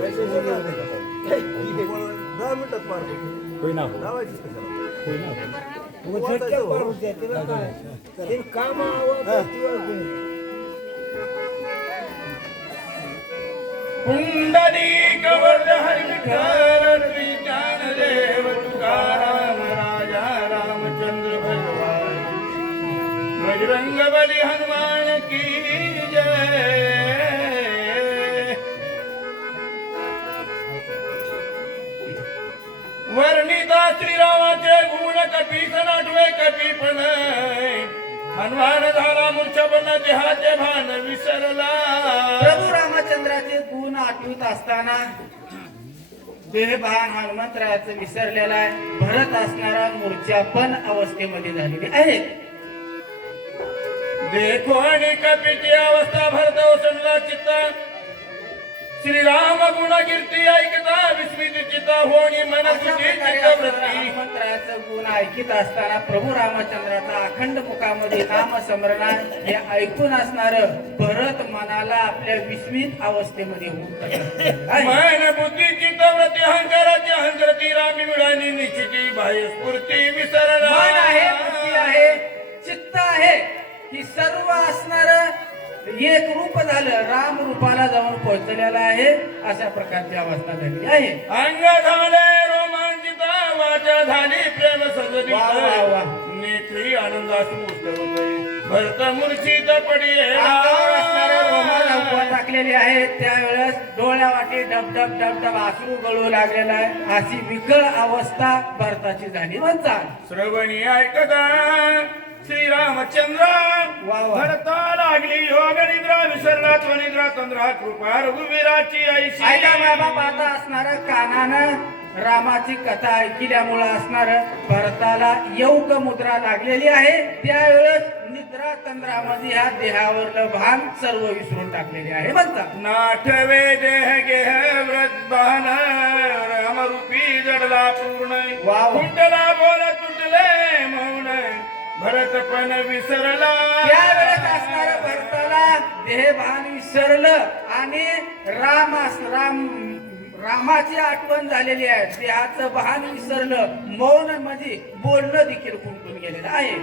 10 मिनिटात पार होई ना लावायचीच कशाला होई ना काम पुंडलिक वरदहरि विठ्ठल श्री ज्ञानदेव तुकाराम राजा रामचंद्र भगवान बजरंग बली हनुमान की जय। वर्णिता श्रीरामाचे गुण कपी सनाटवे कपी पण हनुमान झाला मूर्छापन्न देहाचे भान विसरला। प्रभू रामचंद्राचे गुण आठवत असताना देहभान हनुमंतरायाचं विसरलेला आहे। भरत असणारा मूर्छापन्न अवस्थेमध्ये झालेली आहे। देखो आणि कपीची अवस्था भरत ओसंडला चित्ता श्रीराम गुण कीर्ती ऐकता विस्मित चित्ता होणी मन तुझी चित्तवृत्ती। हनुमंतरायाचं गुण ऐकत असताना प्रभू रामचंद्राचा अखंड मुखामध्ये नाम स्मरण हे ऐकून असणार भरत मनाला आपल्या विस्मित अवस्थेमध्ये होऊन मन बुद्धी चित्तवृत्ती अहंकाराची अहंकृती रामी मिळाली निश्चिती बाह्य स्फूर्ती विसरला। मन आहे बुद्धी आहे चित्त आहे ही सर्व असणार एक रूप झालं राम रूपाला जाऊन पोहोचलेला आहे। अशा प्रकारची अवस्था झाली आहे। अंग झाले रोमांचित वाचा झाली प्रेम सजली नेत्री आनंदाशी उठवते भरत मूर्छित पडी टाकलेली आहे। त्यावेळेस डोळ्या वाटी डब डब डब डब अश्रू गळू लागलेला आहे। अशी विकळ अवस्था भरताची झाली म्हणतात। श्रवणी ऐकता श्रीरामचंद्र भरता लागली योग निद्रा विसरला तो निद्रा तंद्रा कृपा रघुवीराची ऐशी। आईला बाबा पाहता असणार कानानं रामाची कथा ऐकल्यामुळे असणार भरताला योग मुद्रा लागलेली आहे। त्यावेळेस निद्रा तंद्रामध्ये ह्या देहावरलं भान सर्व विसरून टाकलेले आहे म्हणतात। नाठवे देह गेह व्रत बहन रामरूपी जडला पूर्ण कुंडला बोल तुटले मौन भरत पण विसरला। त्यावेळेस असणार भरताला देहभान विसरलं आणि रामाची आठवण झालेली आहे। देहाचं भान विसरलं मौन म्हणजे बोलणं देखील खुंटून गेलेलं आहे।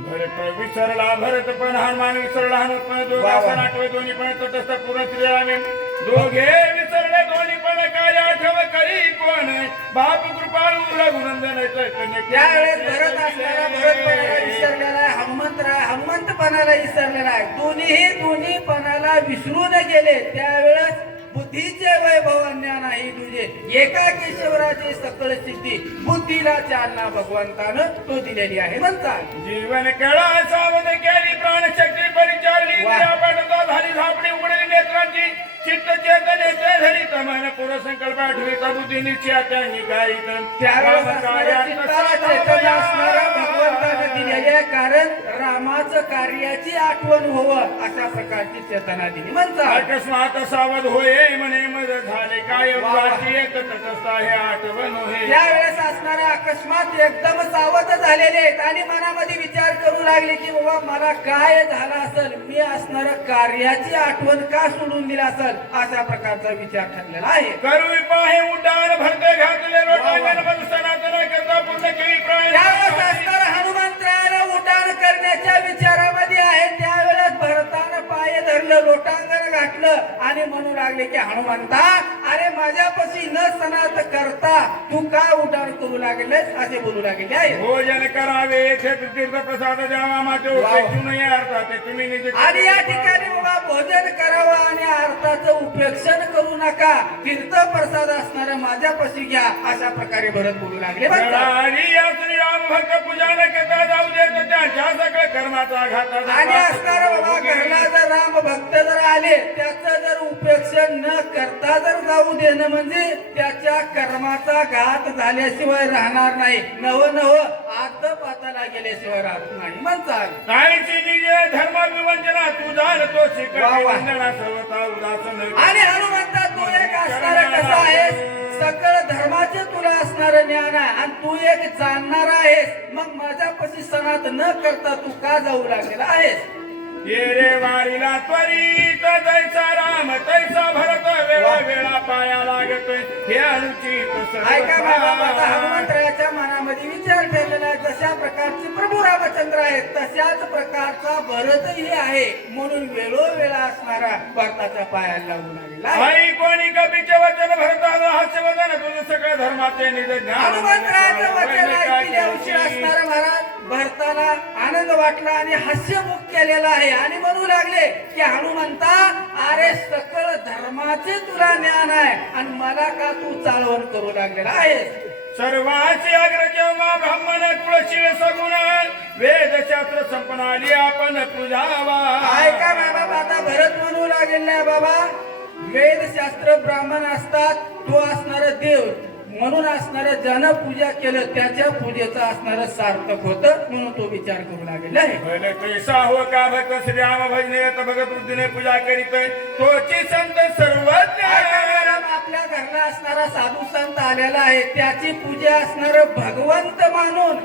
भरत विसरला भरत पण हनुमान विसरला हनुमान पण दोघांना आठवे दोन्ही पण तटस्थ पूर्ण श्रीरामे दोघे विसरले दोन्ही पण कार्य आठव करी कोण बाप कृपाळू रघुनंदन त्यावेळेस भरत असणारा भरतपणाला विसरलेला आहे। हनुमंतपणाला विसरलेला आहे। दोन्हीपणाला विसरून गेले। त्यावेळेस बुद्धीचे वैभव अन्य नाही तुझे एका केशवराची सकळ स्थिती बुद्धीला चालना भगवंतानं तो दिलेली आहे म्हणतात। जीवन कळा सावध केली प्राणशक्ती परिचारली पडता झाली झापडी उघडली नेत्रांची चित्त चेतनेचे धरी तमन पूर्ण संकल्प आठवीचा बुद्धी निश्चयाच्या निघाईत भगवंतानं दिलेली आहे। कारण रामाचं कार्याची आठवण होवं अशा प्रकारची चेतना दिली म्हणतात। अकस्मात सावध होय म्हणे मज झाले काय एक तटस्थ आहे आठवण होय। त्यावेळेस असणारे अकस्मात एकदम सावध झालेले आहेत आणि मनामध्ये विचार करू लागले की बाबा मला काय झालं असेल मी असणार कार्याची आठवण का सोडून दिला असेल अशा प्रकारचा विचार ठरलेला आहे। करू पाहे उड्डाण भरते घातले रोटांगण सनातन करता पूर्ण केली प्राण त्यावेळेस असणार हनुमंतरायाला उड्डाण करण्याच्या विचारामध्ये आहे। त्यावेळेस भरतानं पाय धरलं लोटांगण घातलं आणि म्हणू लागले की हनुमंता अरे माझ्यापाशी न सनात करता तू का उड्डाण करू लागलेस असे बोलू लागले आहे। भोजन करावे तीर्थ प्रसाद द्यावा माझे उपेक्षू नाही अर्थात तुम्ही आणि या ठिकाणी बाबा भोजन करावं आणि अर्थाचं उपेक्षण करू नका तीर्थ प्रसाद असणारा माझ्यापाशी घ्या अशा प्रकारे भरत बोलू लागले। श्रीराम भक्त पूजा न करता जाऊ देत त्यांच्या सगळं कर्माचा घात आणि असणार बाबा घरला जर राम भक्त जर आले त्याचं जर उपेक्षण न करता जर जाऊ देणं म्हणजे त्याच्या कर्माचा घात झाल्याशिवाय राहणार नाही। नव आत पाताला गेल्याशिवाय राहत नाही म्हणतात। काहीची धर्म विवंचना तू जाण तो वंदना सर्वता उदासन आणि हनुमंता तू एक असणार कसा आहेस सकळ धर्माचे तुला असणार ज्ञान आहे आणि तू एक जाणणार आहेस मग माझ्यापाशी सनात न करता तू का जाऊ लागलेला आहेस। ये रे वारीला त्वरित जैसा राम तैसा भरत वेळा पाया लागत हे अनुचित ऐका बाबा, आता सर्व हनुमंतरायाच्या मनामध्ये विचार ठरलेला आहे. जशा प्रकारचे प्रभू रामचंद्र आहेत तशाच प्रकारचा भरतही आहे, म्हणून वेळोवेळा असणारा भरताच्या पायाला लागू लागेला आहे. आई कोणी कपीचे वचन भरताला हास्य वचन तुझं सगळं धर्माचे निज ज्ञान हनुमंतरायाचं वचन ऐकल्या उशीर असणारा महाराज भरताला आनंद वाटला आणि हास्यमुख केलेला आहे आणि म्हणू लागले की हनुमंता, अरे सकळ धर्माचे तुला ज्ञान आहे आणि मला का तू चालवण करू लागलेला आहेस? सर्वांची अग्र जेव्हा ब्राह्मण तुळशील सगुण वेदशास्त्र संपन्न आली आपण पूजावा. ऐका बाबा, आता भरत म्हणू लागेल बाबा, वेदशास्त्र ब्राह्मण असतात, तो असणारा देव म्हणून असणारं ज्यानं पूजा केलं त्याच्या पूजेचं असणारं सार्थक होतं, म्हणून तो विचार करू लागेल आहे. कैसा हो का भक्त श्री राम भजने भगत वृद्धीने पूजा करीत तोची संत सर्वज्ञ. आपल्या घरला असणारा साधू संत आलेला आहे, त्याची पूजा असणार भगवंत मानून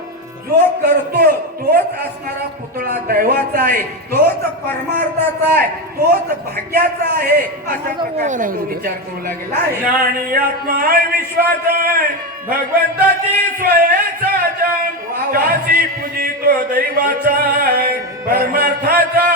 जो करतो तोच असणारा पुतळा दैवाचा आहे, तोच परमार्थाचा आहे, तोच भाग्याचा आहे, अशा प्रकारचा तो विचार करू लागेल आहे. ज्ञानी आत्मा विश्वास भगवंताची स्वयंचा जन त्याची पूजी तो दैवाचा परमार्थाचा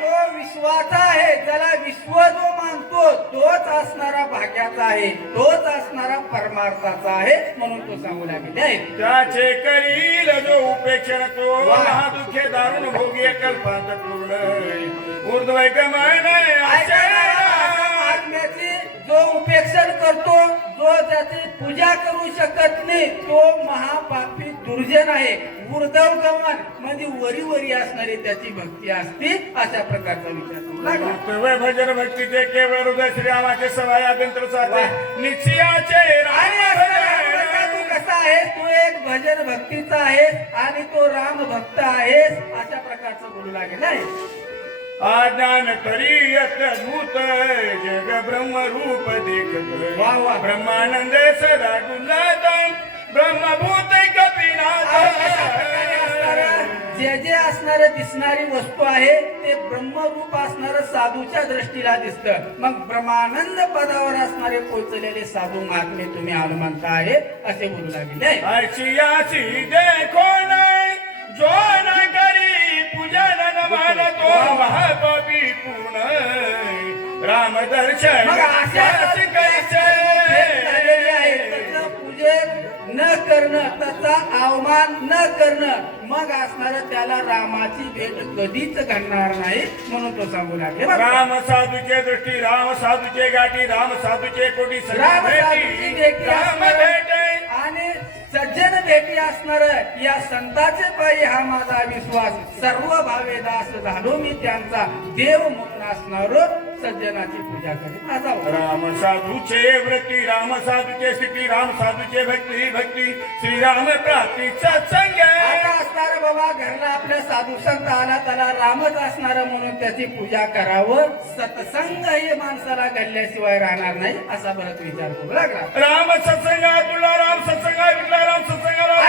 जो विश्वाचा आहे, ज्याला विश्व जो मानतो तोच असणारा भाग्याचा आहे, तोच असणारा परमार्थाचा आहे, म्हणून तो सांगू लागेल आहे. त्याचे करील जो उपेक्षण तो महादुखे दारुण भोगी कल्पांत पूर्ण ऊर्ध्वय गमन आत्म्याची जो उपेक्षण करतो, जो त्याची पूजा करू शकत नाही, तो महापापी दुर्जन आहे. ऊर्ध्व गमन म्हणजे वरी वरी असणारी त्याची भक्ती असते, अशा प्रकारचा विचार भजन भक्तीचे केवळ हृदय श्रीरामाचे सवाया अभ्यंतर साधे निश्चयाचे तू कसा आहेस, तू एक भजन भक्तीचा आहेस आणि तो राम भक्त आहेस, अशा प्रकारचं बोलू लागेल आहे. आज्ञान करी अद्भुत जग ब्रह्म रूप देखत वा वा. ब्रह्मानंद सदा गुणात ब्रह्मभूत जे जे असणार दिसणारी वस्तू आहे ते ब्रह्मरूप असणार साधूच्या दृष्टीला दिसतं. मग ब्रह्मानंद पदावर असणारे पोचलेले साधू महात्मे तुम्ही हनुमंत आहे असे बोलू लागले. ऐशियाची देखो नाही जो न करी पूजन नमन तो महापापी पूर्ण राम दर्शन मग अशा पूजन न करणं, त्याचा अवमान न करणं, मग असणार त्याला रामाची भेट कधीच घडणार नाही, म्हणून तो सांगू लागले. राम साधूचे दृष्टी राम साधूचे गाठी राम साधूचे कोटी राम साधूची भेटी राम भेटे आणि सज्जन भेटी असणार या संताचे पायी हा माझा विश्वास. सर्व भावे दास झालो मी त्यांचा, देव म्हणून असणार सज्जनाची पूजा करीत असावं. राम साधूचे व्रती राम साधूचे स्थिती राम साधूचे भक्ती भक्ती श्रीराम प्राप्ती सत्संग. आता असणार बाबा घरला आपल्या साधू संत आला त्याला रामच असणार म्हणून त्याची पूजा करावं. सत्संग हे माणसाला घडल्याशिवाय राहणार नाही, असा बराच विचार करू लागला. राम सत्संग तुला राम सत्संग विठला राम सत्संगाला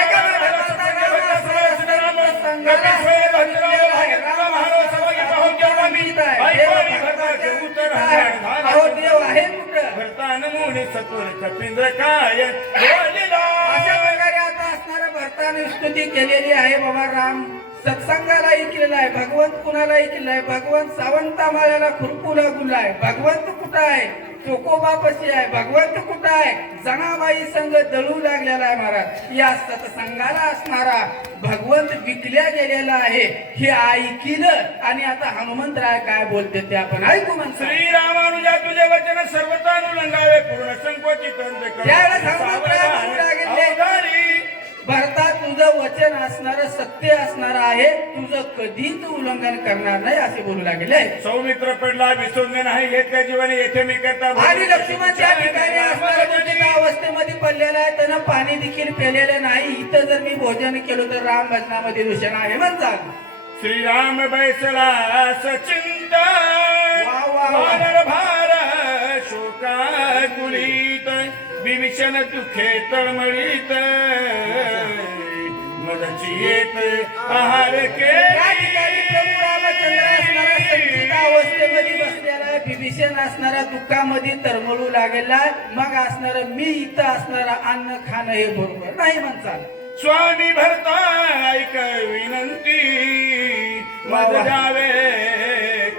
देव आहे कुठं भरतान मुनी सत्वर कपिंद्र काय अशा प्रकारे आता असणाऱ्या भरताने स्तुती केलेली आहे. बाबा राम सत्संगाला ऐकलेला आहे, भगवंत कुणाला ऐकलेला आहे, भगवंत सावंता माळ्याला खुरपू लागूला आहे, भगवंत कुठं आहे, चोकोबापाशी आहे, भगवंत कुठं आहे, जनाबाई संघ दळू लागलेला आहे. महाराज या सत्संगाला असणारा भगवंत विकल्या गेलेला आहे हे ऐकलं आणि आता हनुमंतराय काय बोलते ते आपण ऐकू म्हणतो. श्रीरामानुजा तुझे वचन सर्वतानुलंगावे पूर्ण संकोचित त्यावेळेस हनुमंतराय म्हणू लागले, भरता तुझं वचन असणार सत्य असणार आहे, तुझं कधीच उल्लंघन करणार नाही असे बोलू लागले. सौमित्र पडला विसरले नाही घेतल्या जीवाने येथे मी करता आणि लक्ष्मण त्या ठिकाणी असणाऱ्या अवस्थेमध्ये पडलेला आहे, त्यानं पाणी देखील पेलेलं नाही. इथं जर मी भोजन केलं तर राम भजनामध्ये दूषण आहे म्हणतात. श्रीराम बैसला सचिंत वानर भार शोका गुलीत विभीषण दुखे तळमळीत मदची येत आहार के या ठिकाणी प्रभू रामचंद्र असणाऱ्या संचित अवस्थेमध्ये बसलेला आहे. असणारा दुःखामध्ये तरमळू लागलेला आहे. मग असणार मी इथं असणारा अन्न खाणं हे बरोबर नाही म्हणतात. स्वामी भरता ऐक विनंती मज द्यावे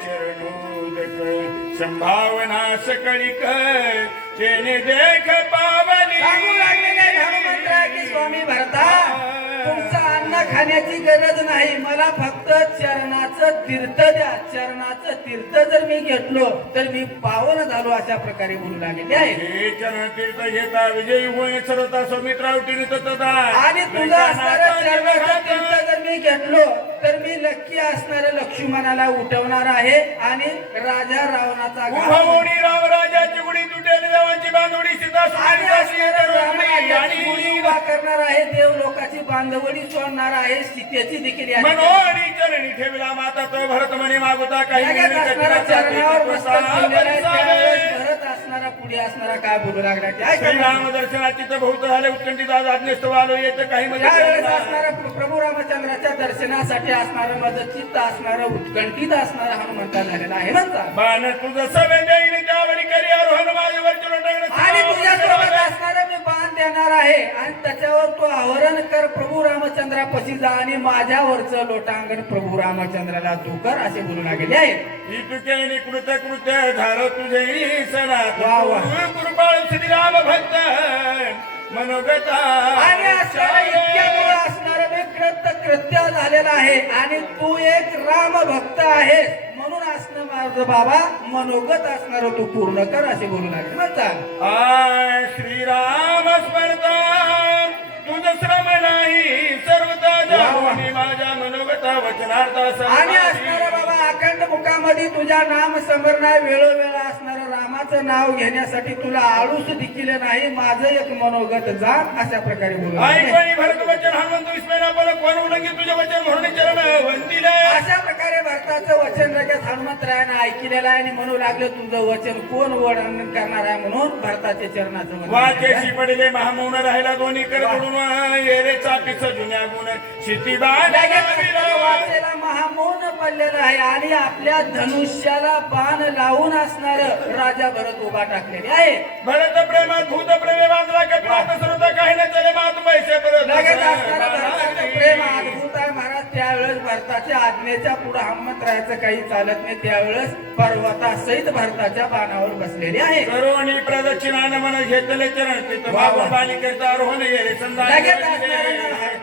चरणोदक संभावना सकळीक तेने देख पावली. सांगू लागलेले धर्ममंत्र आहे की स्वामी भरता तुमचं अन्न खाण्याची गरज नाही, मला फक्त चरणाचं तीर्थ द्या. चरणाचं तीर्थ जर मी घेतलो तर मी पावन झालो अशा प्रकारे बोलू लागलेले आहे. हे चरण तीर्थ घेता विजयी होय सरता सौमित्रावटीने ततदा. आणि तुझं असणारं चरणाचं तीर्थ जर मी घेतलो तर मी नक्की असणाऱ्या लक्ष्मणाला उठवणार आहे आणि राजा रावणाचा उभवणी रामराजाची गुढी तुटेल देवांची बांधवडी सीता रामराजाची गुढी उभा करणार आहे. देव लोकाची बांधवडी सोडणार आहे. सीतेची देखील या मनोनी चरणी ठेवला माता तो भरत म्हणे मागुता काही असणारा चरणावर मस्तक ठेवलेलं आहे. त्यावेळेस भरत असणारा पुढे असणारा काय बोलू लागला राम दर्शनाची तर बहुत झाले उत्कंठित आज आज्ञेस्तव आलो येत काही त्यावेळेस असणारा प्रभू रामचंद्राच्या दर्शनासाठी असणारं माझं चित्त असणारं उत्कंठित असणारा हनुमंता झालेला आहे म्हणतात. बाण तुझं सवे देईन त्यावरी करी आरोहण माझ्यावर आणि तुझ्यासोबत असणारं मी बाण देणार आहे आणि त्याच्यावर तो आवरण कर प्रभू रामचंद्रापाशी जा आणि माझ्यावरचं लोटांगण प्रभू रामचंद्राला तू कर असे बोलू लागले आहे. ही तुके कृत्य कृत्य झालं तुझे सणा वा वा. कृपाळ श्रीराम भक्त मनोगता आणि असणारं मी कृत्य झालेला आहे आणि तू एक राम भक्त आहे म्हणून असणं माझं बाबा मनोगत असणार तू पूर्ण कर असे बोलू लागले म्हणतात. आय श्रीराम स्मरता तुझं श्रम नाही सर्वता जाऊनी माझ्या मनोगता वचनार्थ आणि असणारं बाबा अखंड मुखामध्ये तुझ्या नाम स्मरणा वेळोवेळा असणारं रामाचं नाव घेण्यासाठी तुला आळूस देखील नाही. माझं एक मनोगत जा अशा प्रकारे बोलू ऐकणी भरत वचन हनुमंत विस्मयना बोल कोण उल्लंघित तुझे वचन म्हणून चरण वंदिले. अशा प्रकारे भरताचं वचन लगेच हनुमंतरायानं ऐकलेलं आहे आणि म्हणू लागले तुझं वचन कोण वर्णन करणार आहे म्हणून भरताच्या चरणाचं वाचेशी पडले महामौन राहिला दोन्ही कर पडून येरे चापीच जुन्या गुण शिती वाचेला महामौन पडलेला आहे आणि आपल्या धनुष्याला बाण लावून असणार राजा भरत उभा टाकलेले आहे. भरत प्रेमात भूत प्रेमे बांधला कपडात सर्वता काही न चले मात पैसे परत लगेच असणारं भरताचं प्रेम अद्भुत आहे महाराज. त्यावेळेस भरताच्या आज्ञेच्या पुढे हनुमंतरायाचं काही चालत नाही. त्यावेळेस पर्वतासहित भरताच्या बाणावर बसलेले आहे. करोनी प्रदक्षिणाने मन घेतले चरण तिथं बाबा बालिकेचा आरोहण येरे लगेच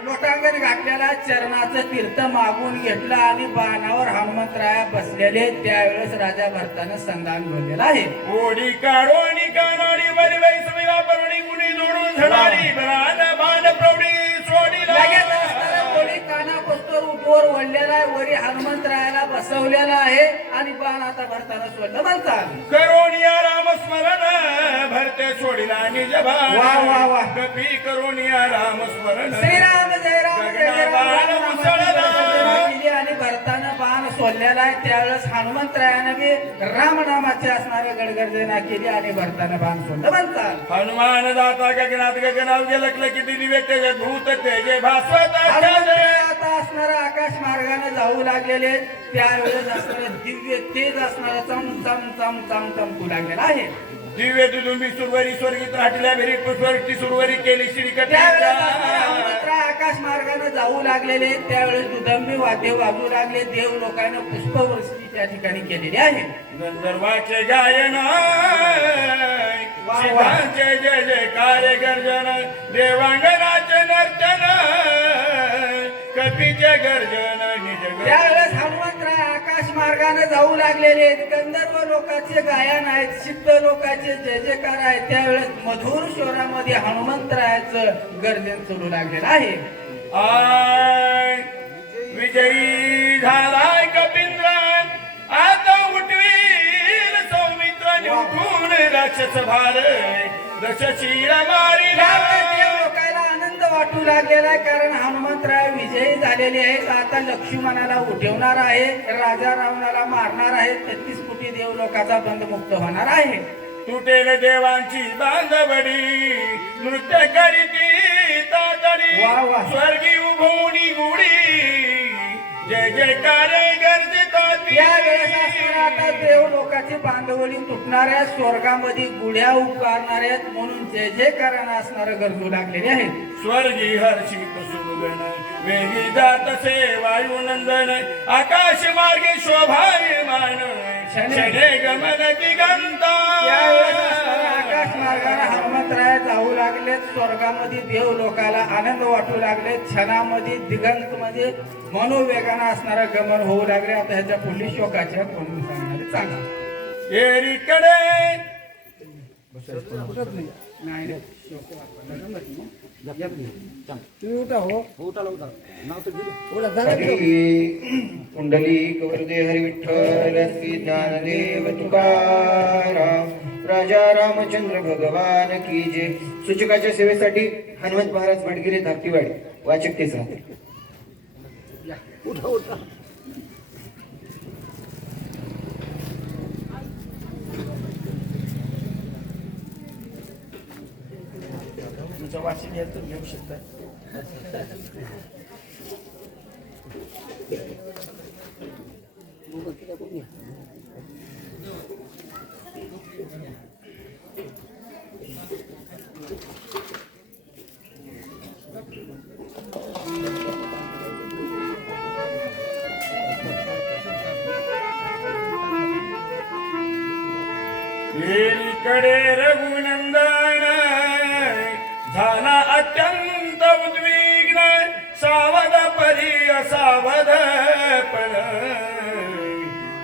लोटांगण घातलेला चरणाचं तीर्थ मागून घेतलं आणि बाणावर हनुमंतराया बसलेले. त्यावेळेस राजा भरतानं संधान बोललेला आहे. ओढी काढोनी कानोडी वरी वैसविला परणी गुणी जोडून झडारी बरान बाण प्रौढी सोडी लगेच असणारा कोणी कानापासून उपोर वळलेला आहे. वरी हनुमंतरायाला बसवलेला आहे आणि बाण आता भरताना सोडलं म्हणतात. करोनिया राम स्मरण भरते सोडिला निज भान. वा वा वा. कपी करोनिया राम स्मरण श्रीराम जय राम जय जय बाण राम उसळला. आणि भरतानं बाण सोडलेला आहे. त्यावेळेस हनुमंतरायानं बी रामनामाचे असणारे गडगर्जना केली आणि भरतानं बाण सोडलं म्हणतात. हनुमान जाता गगनात गगनाव गेलकल किती दिवे तेज भूत तेजे भास्वत आता असणारं आकाश मार्गाने जाऊ लागलेले. त्यावेळेस असणारं दिव्य तेज असणारं चम चम चम चम चमकू लागलेला आहे. दिव्य दुदुंबी सुरवरी स्वर्गीत राहटल्या भेरी पुष्पवृष्टी सुरवरी केली श्रीकट. त्यावेळेस हनुमंतराय आकाश मार्गाने जाऊ लागलेले. त्यावेळेस दुदंबी वाद्य वाजू लागले. देव लोकांना पुष्पवृष्टी त्या ठिकाणी केलेली आहे. गंधर्वाचे गायन शिवांचे जय जयकार गर्जन देवांगनाचे नर्तन कपीचे गर्जन निज. त्यावेळेस हनुमंतराय आकाश मार्गाने जाऊ लागलेले. गंधर्व लोकांचे गायन आहेत. सिद्ध लोकांचे जय जयकार आहे. त्यावेळेस मधुर शोरामध्ये हनुमंतरायाचं गर्जन सुरू लागलेलं आहे. आय विजयी झालाय कपिंद्र आता उठवील सौमित्र उठून राक्षस भार दशशिरा मारिला. लोकांना आनंद वाटू लागलेला आहे कारण हनुमंतराय विजयी झालेले आहेत. आता लक्ष्मणाला उठवणार आहे. राजा रावणाला मारणार आहे. 33 कोटी देव लोकांचा बंद मुक्त होणार आहे. तुटेल देवांची बांधवडी नृत्य करीती तातडी वा वा. स्वर्गी उभवणी गुढी जय जयकारे गर्जिताती या वेळेस असताना आता देव लोकाची बांधवली तुटणाऱ्या स्वर्गामध्ये गुढ्या उभारणाऱ्या म्हणून जय जयकारानं असणारं गरजू लागलेले आहेत. स्वर्गी हर्षित सुगण वेगी जातसे वायुनंदन आकाश मार्गे शोभायमान क्षणे गमन दिगंता. यावेळेस असताना आकाश मार्गाने हनुमंतराय जाऊ लागले. स्वर्गामध्ये देव लोकाला आनंद वाटू लागले. क्षणामध्ये दिगंत मध्ये मनोवेगाने असणारं गमन होऊ लागले. आता ह्याच्या पुढली शोकाच्या म्हणून सांगणारे सांगा. एरीकडे नाही नाही. तुम्ही उठा हो उठाला उठा नाव तर उठा जरा कुंडली कवरदे हरी विठ्ठल श्री ज्ञानदेव तुकाराम राजा रामचंद्र भगवान की जय. सूचकाच्या सेवेसाठी हनुमंत महाराज भटगिरे धाकटीवाडी वाचक तेच राहते. उठा उठा तुमचं वाचन घ्याल तर घेऊ शकता. एकीकडे रघुनंदन झाला अत्यंत उद्विग्न सावध परी असावधपण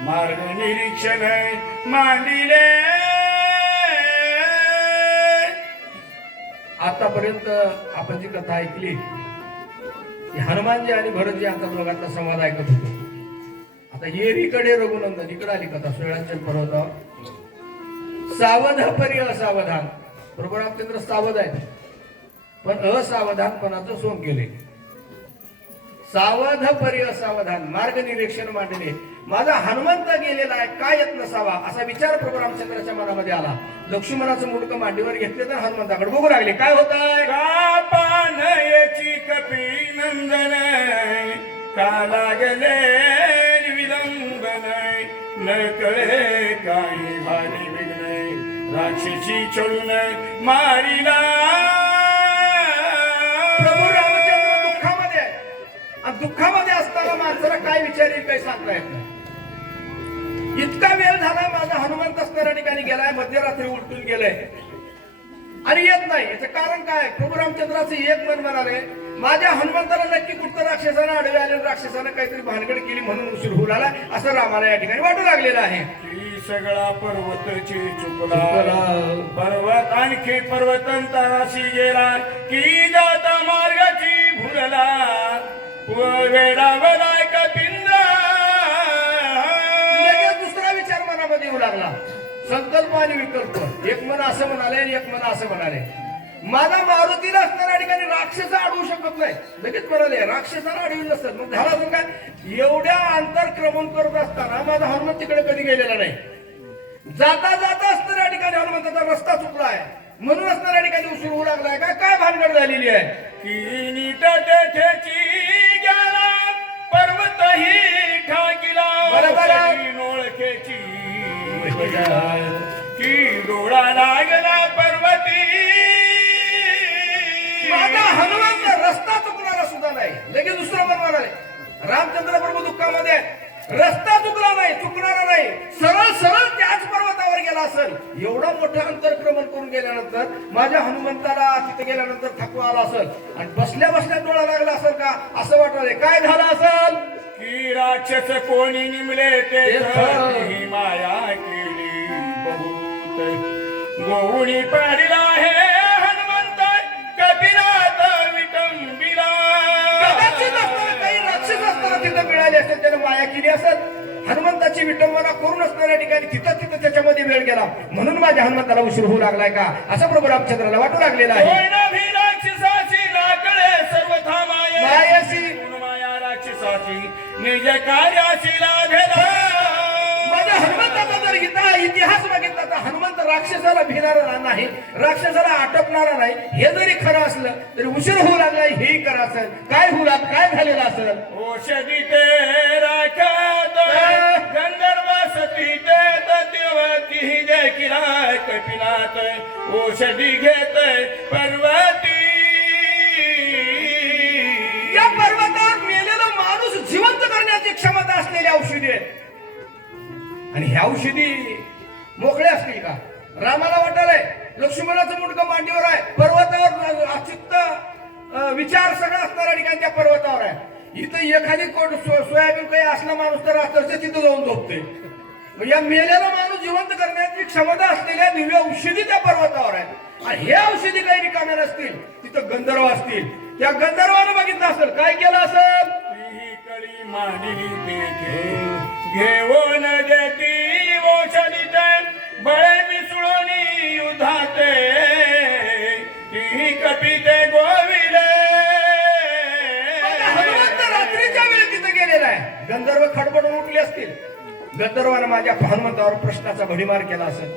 मार्ग निरीक्षण मांडिले. आतापर्यंत आपण जी कथा ऐकली ती हनुमानजी आणि भरतजी यांचा दोघांचा संवाद ऐकत होतो. आता येरीकडे रघुनंदन इकडे आली कथा सोळांच्या पर्वतावर. सावध परी असावधान. प्रभू रामचंद्र सावध आहेत पण असावधानपणाचं सोंग केले. सावध परी असावधान मार्ग निरीक्षण मांडले. माझा हनुमंत गेलेला आहे काय येत नसावा असा विचार प्रभू रामचंद्राच्या मनामध्ये आला. लक्ष्मणाचं मुंडक मांडीवर घेतले तर हनुमंताकडे बघू लागले काय होत आहे. का पानयची कपी नंदन का लागले विलंबन न कळे काही भारी विघ्न राक्षसी छळून मारिला. प्रभू रामचंद्र दुःखामध्ये आहे. आणि दुःखामध्ये असताना माणसाला काय विचार येईल काही सांगता येत नाही. इतका वेळ झाला माझा हनुमंत असणाऱ्या ठिकाणी गेलाय मध्यरात्री उलटून गेलाय आणि येत नाही. याचं कारण काय. प्रभू रामचंद्राचं एक मन म्हणाले माझ्या हनुमंताला नक्की कुठतं राक्षसानं आडवे आले राक्षसानं काहीतरी भानगड केली म्हणून उशीर होऊ लागला असं रामाला या ठिकाणी वाटू लागलेलं आहे. की सगळा पर्वतची चुकला पर्वत आणखी पर्वतंतराशी गेला की जाता मार्गाची भुलला वेडावला कपिंद्रा. लगेच दुसरा विचार मनामध्ये येऊ लागला. संकल्प आणि विकल्प. एक मन असं म्हणाले आणि एक मन असं म्हणाले. माझा मारुतीला असणाऱ्या ठिकाणी राक्षस अडवू शकत नाही. लगेच म्हणाले राक्षसाला अडवू नसतात. मग झाला असं काय एवढ्या अंतरक्रमण करत असताना माझा हनुमंत तिकडे कधी गेलेला नाही. जाता जाता असणाऱ्या ठिकाणी हनुमंताचा रस्ता चुकला आहे म्हणून असणाऱ्या ठिकाणी उशीर होऊ लागलाय का काय भानगड झालेली आहे. की नीट तेथेची गेला पर्वतही ठाकिला बरोबर. नोळखेची की डोळा लागला पर्वती. माझा हनुमंत रस्ता चुकणारा सुद्धा नाही. लगेच दुसरं मन म्हणाले रामचंद्र प्रभू दुःखामध्ये रस्ता चुकला नाही चुकणारा नाही. सरळ सरळ त्याच पर्वतावर गेला असेल. एवढं मोठं अंतरक्रमण करून गेल्यानंतर माझ्या हनुमंताला तिथे गेल्यानंतर थकवा आला असेल आणि बसल्या बसल्या डोळा लागला असेल का असं वाटलं. काय झालं असेल की राक्षस कोणी निमले ते ही माया केली बहुत गोवणी पाडिला हे हनुमंत कपिरात विटंबिला. कदाचित असताना काही राक्षस असताना तिथं मिळाले असेल त्याने माया केली असेल. हनुमंताची विटंबना करून असणाऱ्या ठिकाणी तिथं त्याच्यामध्ये वेळ गेला म्हणून माझ्या हनुमंताला उशीर होऊ लागलाय का असं प्रभू रामचंद्राला वाटू लागलेला आहे. राक्षसाची लाकडे सर्वथा मायाशी माया राक्षसाची निज कार्याशी लाभेला. माझ्या हनुमंताचा जर इतिहास बघितला तर हनुमंत राक्षसाला भिणारा नाही, राक्षसाला आटपणारा नाही. हे जरी खरं असलं तरी उशीर होऊ लागला हेही खरं असेल. काय होऊ लाग काय झालेलं असेल? औषधी ते राखात गंधर्व सती देवती जय किराय कपिनाथ औषधी घेत पर्वती. या पर्वतावर मेलेला माणूस जिवंत करण्याची क्षमता असलेली औषधी आहे. आणि ह्या औषधी मोकळे असतील का? रामाला वाटायलंय लक्ष्मणाचं मुंडकं मांडीवर आहे, पर्वतावर अचित्त विचार सगळं असणाऱ्या ठिकाणी त्या पर्वतावर आहे. इथं एखादी सोयाबीन काही असला माणूस तर रात्रचं तिथं जाऊन झोपते. या मेलेला माणूस जिवंत करण्याची क्षमता असलेल्या दिव्य औषधी त्या पर्वतावर आहे. आणि हे औषधी काही रिकाम्या नसतील, तिथं गंधर्व असतील. त्या गंधर्वानं बघितलं असेल, काय केलं असेल? कळी मांडली ते घेऊन देती औषधी बळे मिसळून युद्धाते ती कपिते गोविले. हनुमंत रात्रीच्या वेळी तिथे गेलेला आहे. गंधर्व खडबडून उठले असतील. गंधर्वानं माझ्या हनुमंतावर प्रश्नाचा भडीमार केला असेल.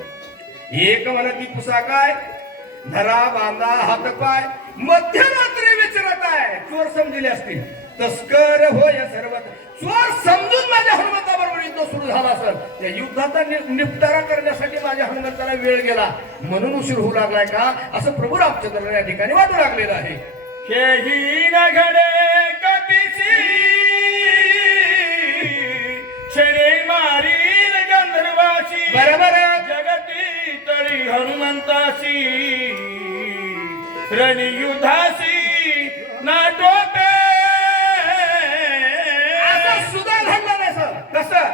एक म्हणती पुसा काय, धरा बांधा हातपाय, मध्यरात्री विचारत आहे. चोर समजले असतील. तस्कर होय सर्व चोर समजून माझ्या हनुमंताबरोबर युद्ध सुरू झाला असेल. त्या युद्धाचा निपटारा करण्यासाठी माझ्या हनुमंताला वेळ गेला म्हणून उशीर होऊ लागलाय का, असं प्रभू रामचंद्र या ठिकाणी वाटू लागलेलं आहे. केही न घडे कपिसी क्षणे मारील गंधर्वाची. बरोबर जगती तळी हनुमंतासी रणयुद्धासी नाटोपे. सुद्धा घडला नाही सर. कसं?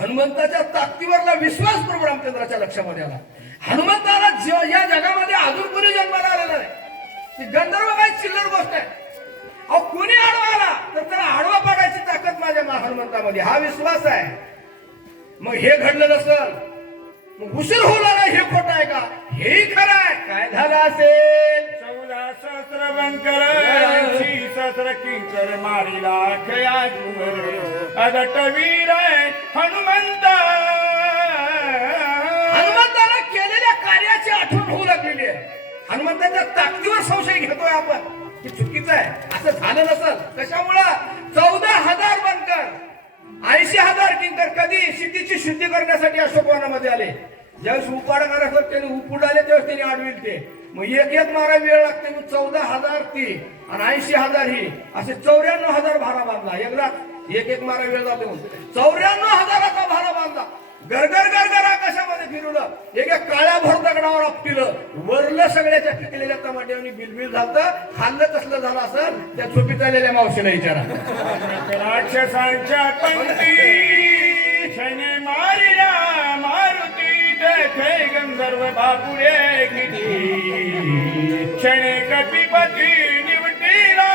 हनुमंताच्या ताकदीवरला विश्वास प्रभू रामचंद्राच्या लक्षामध्ये आला. हनुमंताला या जगामध्ये अजून कोणी जन्माला आलेला नाही. ती गंधर्व काही चिल्लर गोष्ट आहे. अहो कोणी आडवा आला तर त्याला आडवा पाडायची ताकद माझ्या हनुमंतामध्ये, हा विश्वास आहे. मग हे घडलं नसल, मग उशीर होऊ लागला हे खोटं आहे का? हेही खरं आहे. काय झालं असेल? 14 सहस्र बंकर 80 सहस्र किंकर मारिला खया जुमर अदट वीर हनुमंत. हनुमंताला केलेल्या कार्याची आठवण होऊ लागलेली आहे. हनुमंताच्या ताकदीवर संशय घेतोय आपण, हे चुकीचं आहे. असं झालं नसल. कशामुळं? 14,000 बनकर 80,000 किंकर कधी शेतीची शुद्धी करण्यासाठी अशोकवनामध्ये आले. ज्यावेळेस उपाड करायचं त्यांनी उपुड आले त्यावेळेस त्यांनी आडविल ते. मग एक मारा वेळ लागते. मग 14,000 ती आणि 80,000 ही असे 94,000 भारा बांधला. एक मारा वेळ जातो. 94,000चा भारा बांधला. गरगर गरगर आकाशामध्ये फिरवलं. एका काळ्या भर दगडावर आपटिलं. वरलं सगळ्याच्या पिकलेल्या टमाट्याने बिलबिल झालं. खाल्लं कसलं झालं असं त्या झोपीत आलेल्या मावशीला विचारा. राक्षसांच्या पंक्ती क्षणे मारिला मारुती देखे गंधर्व बापुरे किती क्षणे कपिपती निवटीला.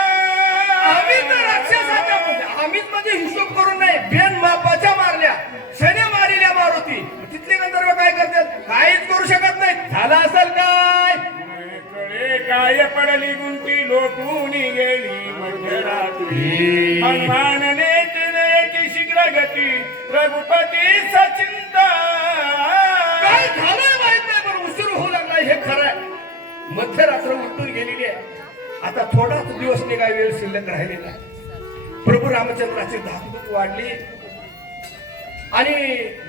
आम्ही तर राक्षसाच्या आम्हीच म्हणजे हिशोब करून नाही, बेन मापाच्या मारल्या, क्षणे मारिल्या मारुती. तिथले गंधर्व काय करतात? काहीच करू शकत नाही. झालं असेल काय? कळे काय पडली गुंती लोटून गेली मध्यरात्री. हनुमानने की शीघ्र गती रघुपती सचिंता. काय झालंय माहित नाही, पण उशीर होऊ लागला हे खरं आहे. मध्यरात्र उलटून गेलेली आहे. आता थोडाच दिवस काय वेळ शिल्लक राहिलेला आहे. प्रभू रामचंद्राची धाकधूक वाढली आणि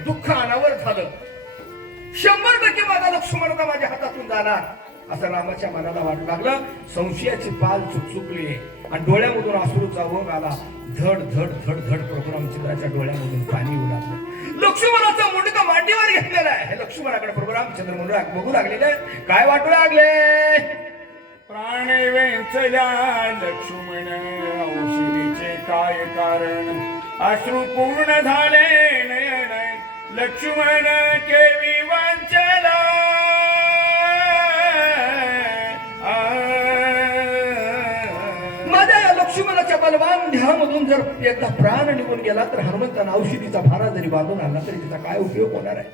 दुःख अनावर झालं. 100% माझा लक्ष्मणता माझ्या हातातून जाणार असं रामाच्या मनाला वाटू लागलं. संशयाची पाल चुकचुकली आणि डोळ्यामधून अश्रूचा ओघ आला. धड धड धड धड प्रभू रामचंद्राच्या डोळ्यामधून पाणी येऊ लागलं. लक्ष्मणाचा मुंडका मांडीवर घेतलेला आहे. हे लक्ष्मणाकडे प्रभू रामचंद्र म्हणून बघू लागलेले आहे. काय वाटू लागले? प्राण वेचल्या लक्ष्मण औषधीचे काय कारण. अश्रू पूर्ण झाले नयन लक्ष्मण केवी वांचला. माझ्या या लक्ष्मणाच्या बलवान ध्यामधून जर एकदा प्राण निघून गेला तर हनुमंतांना औषधीचा भारा जरी बांधून आणला तरी त्याचा काय उपयोग होणार आहे?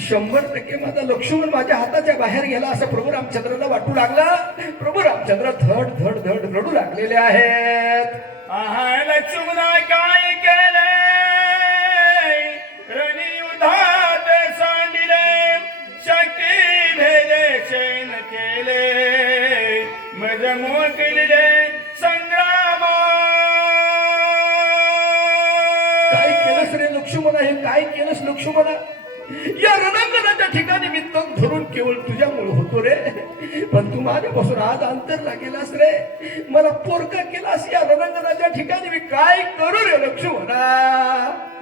100% माझा लक्ष्मण माझ्या हाताच्या बाहेर गेला असं प्रभू रामचंद्राला वाटू लागला. प्रभू रामचंद्र धड धड धड रडू लागलेले आहेत. आहा लक्ष्मण काय केले रणयुद्धात सांडिले केलंस रे लक्ष्मणा, हे काय केलंस लक्ष्मणा? या रणांगणाच्या ठिकाणी मी तग धरून केवळ तुझ्यामुळे होतो रे, पण तू माझ्यापासून आज अंतरला गेलास रे, मला पोरका केलास. या रणांगणाच्या ठिकाणी मी काय करू रे लक्ष्मणा?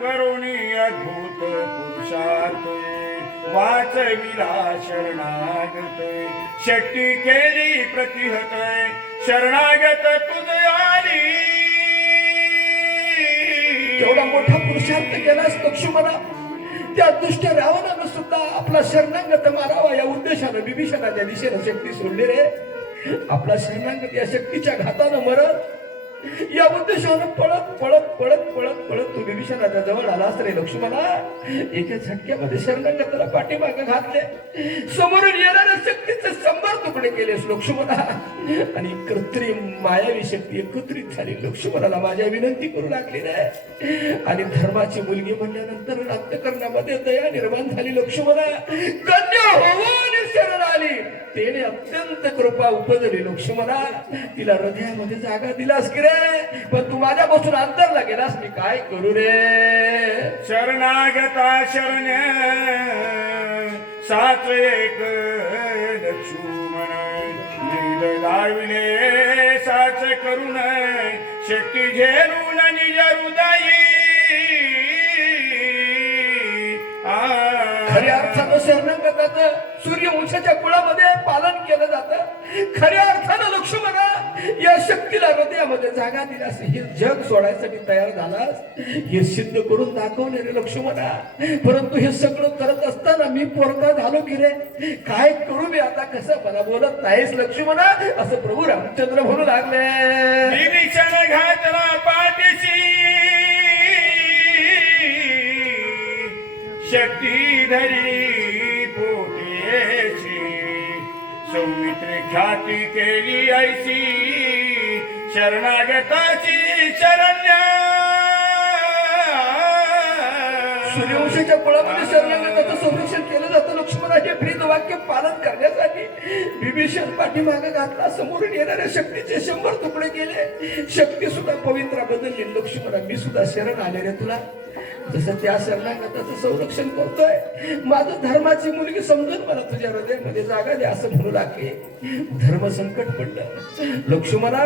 करुणी अद्भुत पुरुषार्थ वाचविला शरणागत, शक्ती केली प्रतिहत शरणागत तुझ आली. एवढा मोठा पुरुषार्थ केलास लक्ष्मणा. त्या दुष्ट रावणानं सुद्धा आपला शरणागत मारावा या उद्देशानं विभीषणाच्या दिशेनं शक्ती सोडली रे. आपला शरणागत या शक्तीच्या घातानं मरत, या उद्देशानं पळत पळत पळत पळत पळत तू विभीषणाच्या जवळ आलास रे लक्ष्मणा. एका झटक्यामध्ये शरणागताला पाठीमागे घातले, समोरून येणाऱ्या शक्तीचे 100 तुकडे केलेस लक्ष्मणा. आणि कृत्रिम मायावी शक्ती एकत्रित झाली. लक्ष्मणाला माझ्या विनंती करू लागली रे. आणि धर्माची मुलगी म्हणल्यानंतर रक्तकर्णामध्ये दया निर्माण झाली लक्ष्मणा. कन्या होऊन शरण आली, तेने अत्यंत कृपा उपजली लक्ष्मणा. तिला हृदयामध्ये जागा दिलास की रे, पण तू माझ्यापासून अंतरला गेलास. मी काय करू रे? शरणागता शरण्य साच एक लक्ष्मण, नील लाविले साच करून शक्ती झेलून निज हृदयी. खऱ्या अर्थानं शरणागताचं सूर्यवंशाच्या कुळामध्ये पालन केलं जातं. खऱ्या अर्थानं लक्ष्मणा या शक्तीला हृदयामध्ये जागा दिलास, हे जग सोडायसाठी तयार झालास, हे सिद्ध करून दाखवले रे लक्ष्मणा. परंतु हे सगळं करत असताना मी पोरका झालो की रे, काय करू मी आता? कसं मला बोलत नाहीस लक्ष्मणा? असं प्रभू रामचंद्र म्हणू लागले. विभीषण घातला पाठीशी शक्ती धरी पोटेची, सौमित्री ख्याती केली ऐसी शरणागताची शरण्या. सूर्यवंशाच्या कुळामध्ये शरणागताचं संरक्षण केलं जातं लक्ष्मणा. हे ब्रीद वाक्य पालन करण्यासाठी विभीषण पाठीमागे घातला, समोरून येणाऱ्या शक्तीचे 100 तुकडे केले. शक्ती सुद्धा पवित्रा बदलली लक्ष्मणा. मी सुद्धा शरण आले रे तुला. जसं त्या शरणागताचं संरक्षण करतोय, माझं धर्माची मुलगी समजून मला तुझ्या हृदयामध्ये जागा दे असं म्हणू लागले. धर्म संकट पडलं लक्ष्मणा.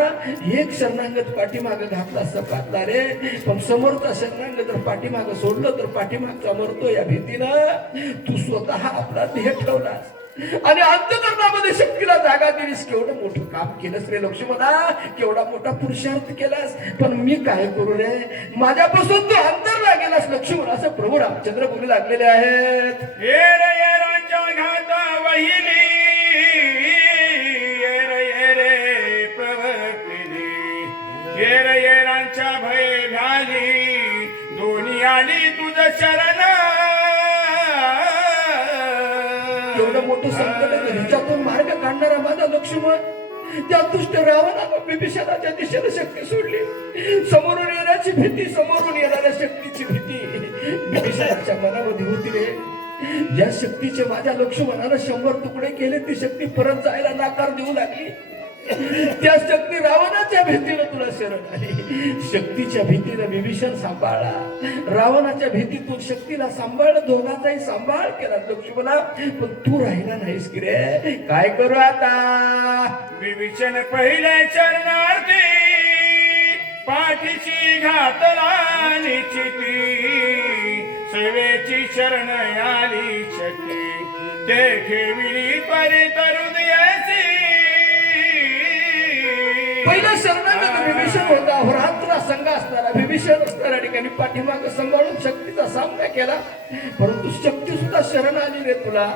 एक शरणागत पाठीमागे घातला सपातला रे, पण समोरचा शरणागत जर पाठीमागे सोडलं तर पाठीमागचा मरतो. या भीतीनं तू स्वतः आपला देह ठेवलास आणि अंतकरणामध्ये शक्तीला जागा दिलीस. केवढं मोठं काम केलंस रे लक्ष्मणा, केवढा मोठा पुरुषार्थ केलास. पण मी काय करू रे? माझ्यापासून तू अंतरला गेलास लक्ष्मण, असं प्रभू रामचंद्र बोलू लागलेले आहेत. येरांच्या घाता वहिली, येरे प्रवृत्ती, येरांच्या भय घाली, दोन्ही आली तुझं शरण. एवढं मोठं संकट ह्याच्यातून मार्ग काढणारा माझा लक्ष्मण, त्या दुष्ट रावणानं विभीषणाच्या दिशेने शक्ती सोडली. समोरून येण्याची भीती, समोरून येणाऱ्या शक्तीची भीती विभीषणाच्या मनामध्ये होती रे. ज्या शक्तीचे माझ्या लक्ष्मणानं 100 तुकडे केले, ती शक्ती परत जायला नाकार देऊ लागली. त्या शक्ती रावणाच्या भीतीनं तुला शरण आली. शक्तीच्या भीतीनं विभीषण सांभाळला, रावणाच्या भीतीतून शक्तीला सांभाळलं. दोघांचाही सांभाळ केला लक्ष्मणा. पण तू राहिला नाहीस की रे. काय करू आता? विभीषण पहिल्या चरणार्थी पाठीची घातला निश्चिती, सेवेची शरण आली शक्ती, ते खेविली त्वरित हृदयासी. पहिला शरणागत विभीषण होता, होरात्रा संघ असणारा विभीषण असणाऱ्या ठिकाणी पाठीमागे सांभाळून शक्तीचा सामना केला. परंतु शक्ती सुद्धा शरण आली रे तुला.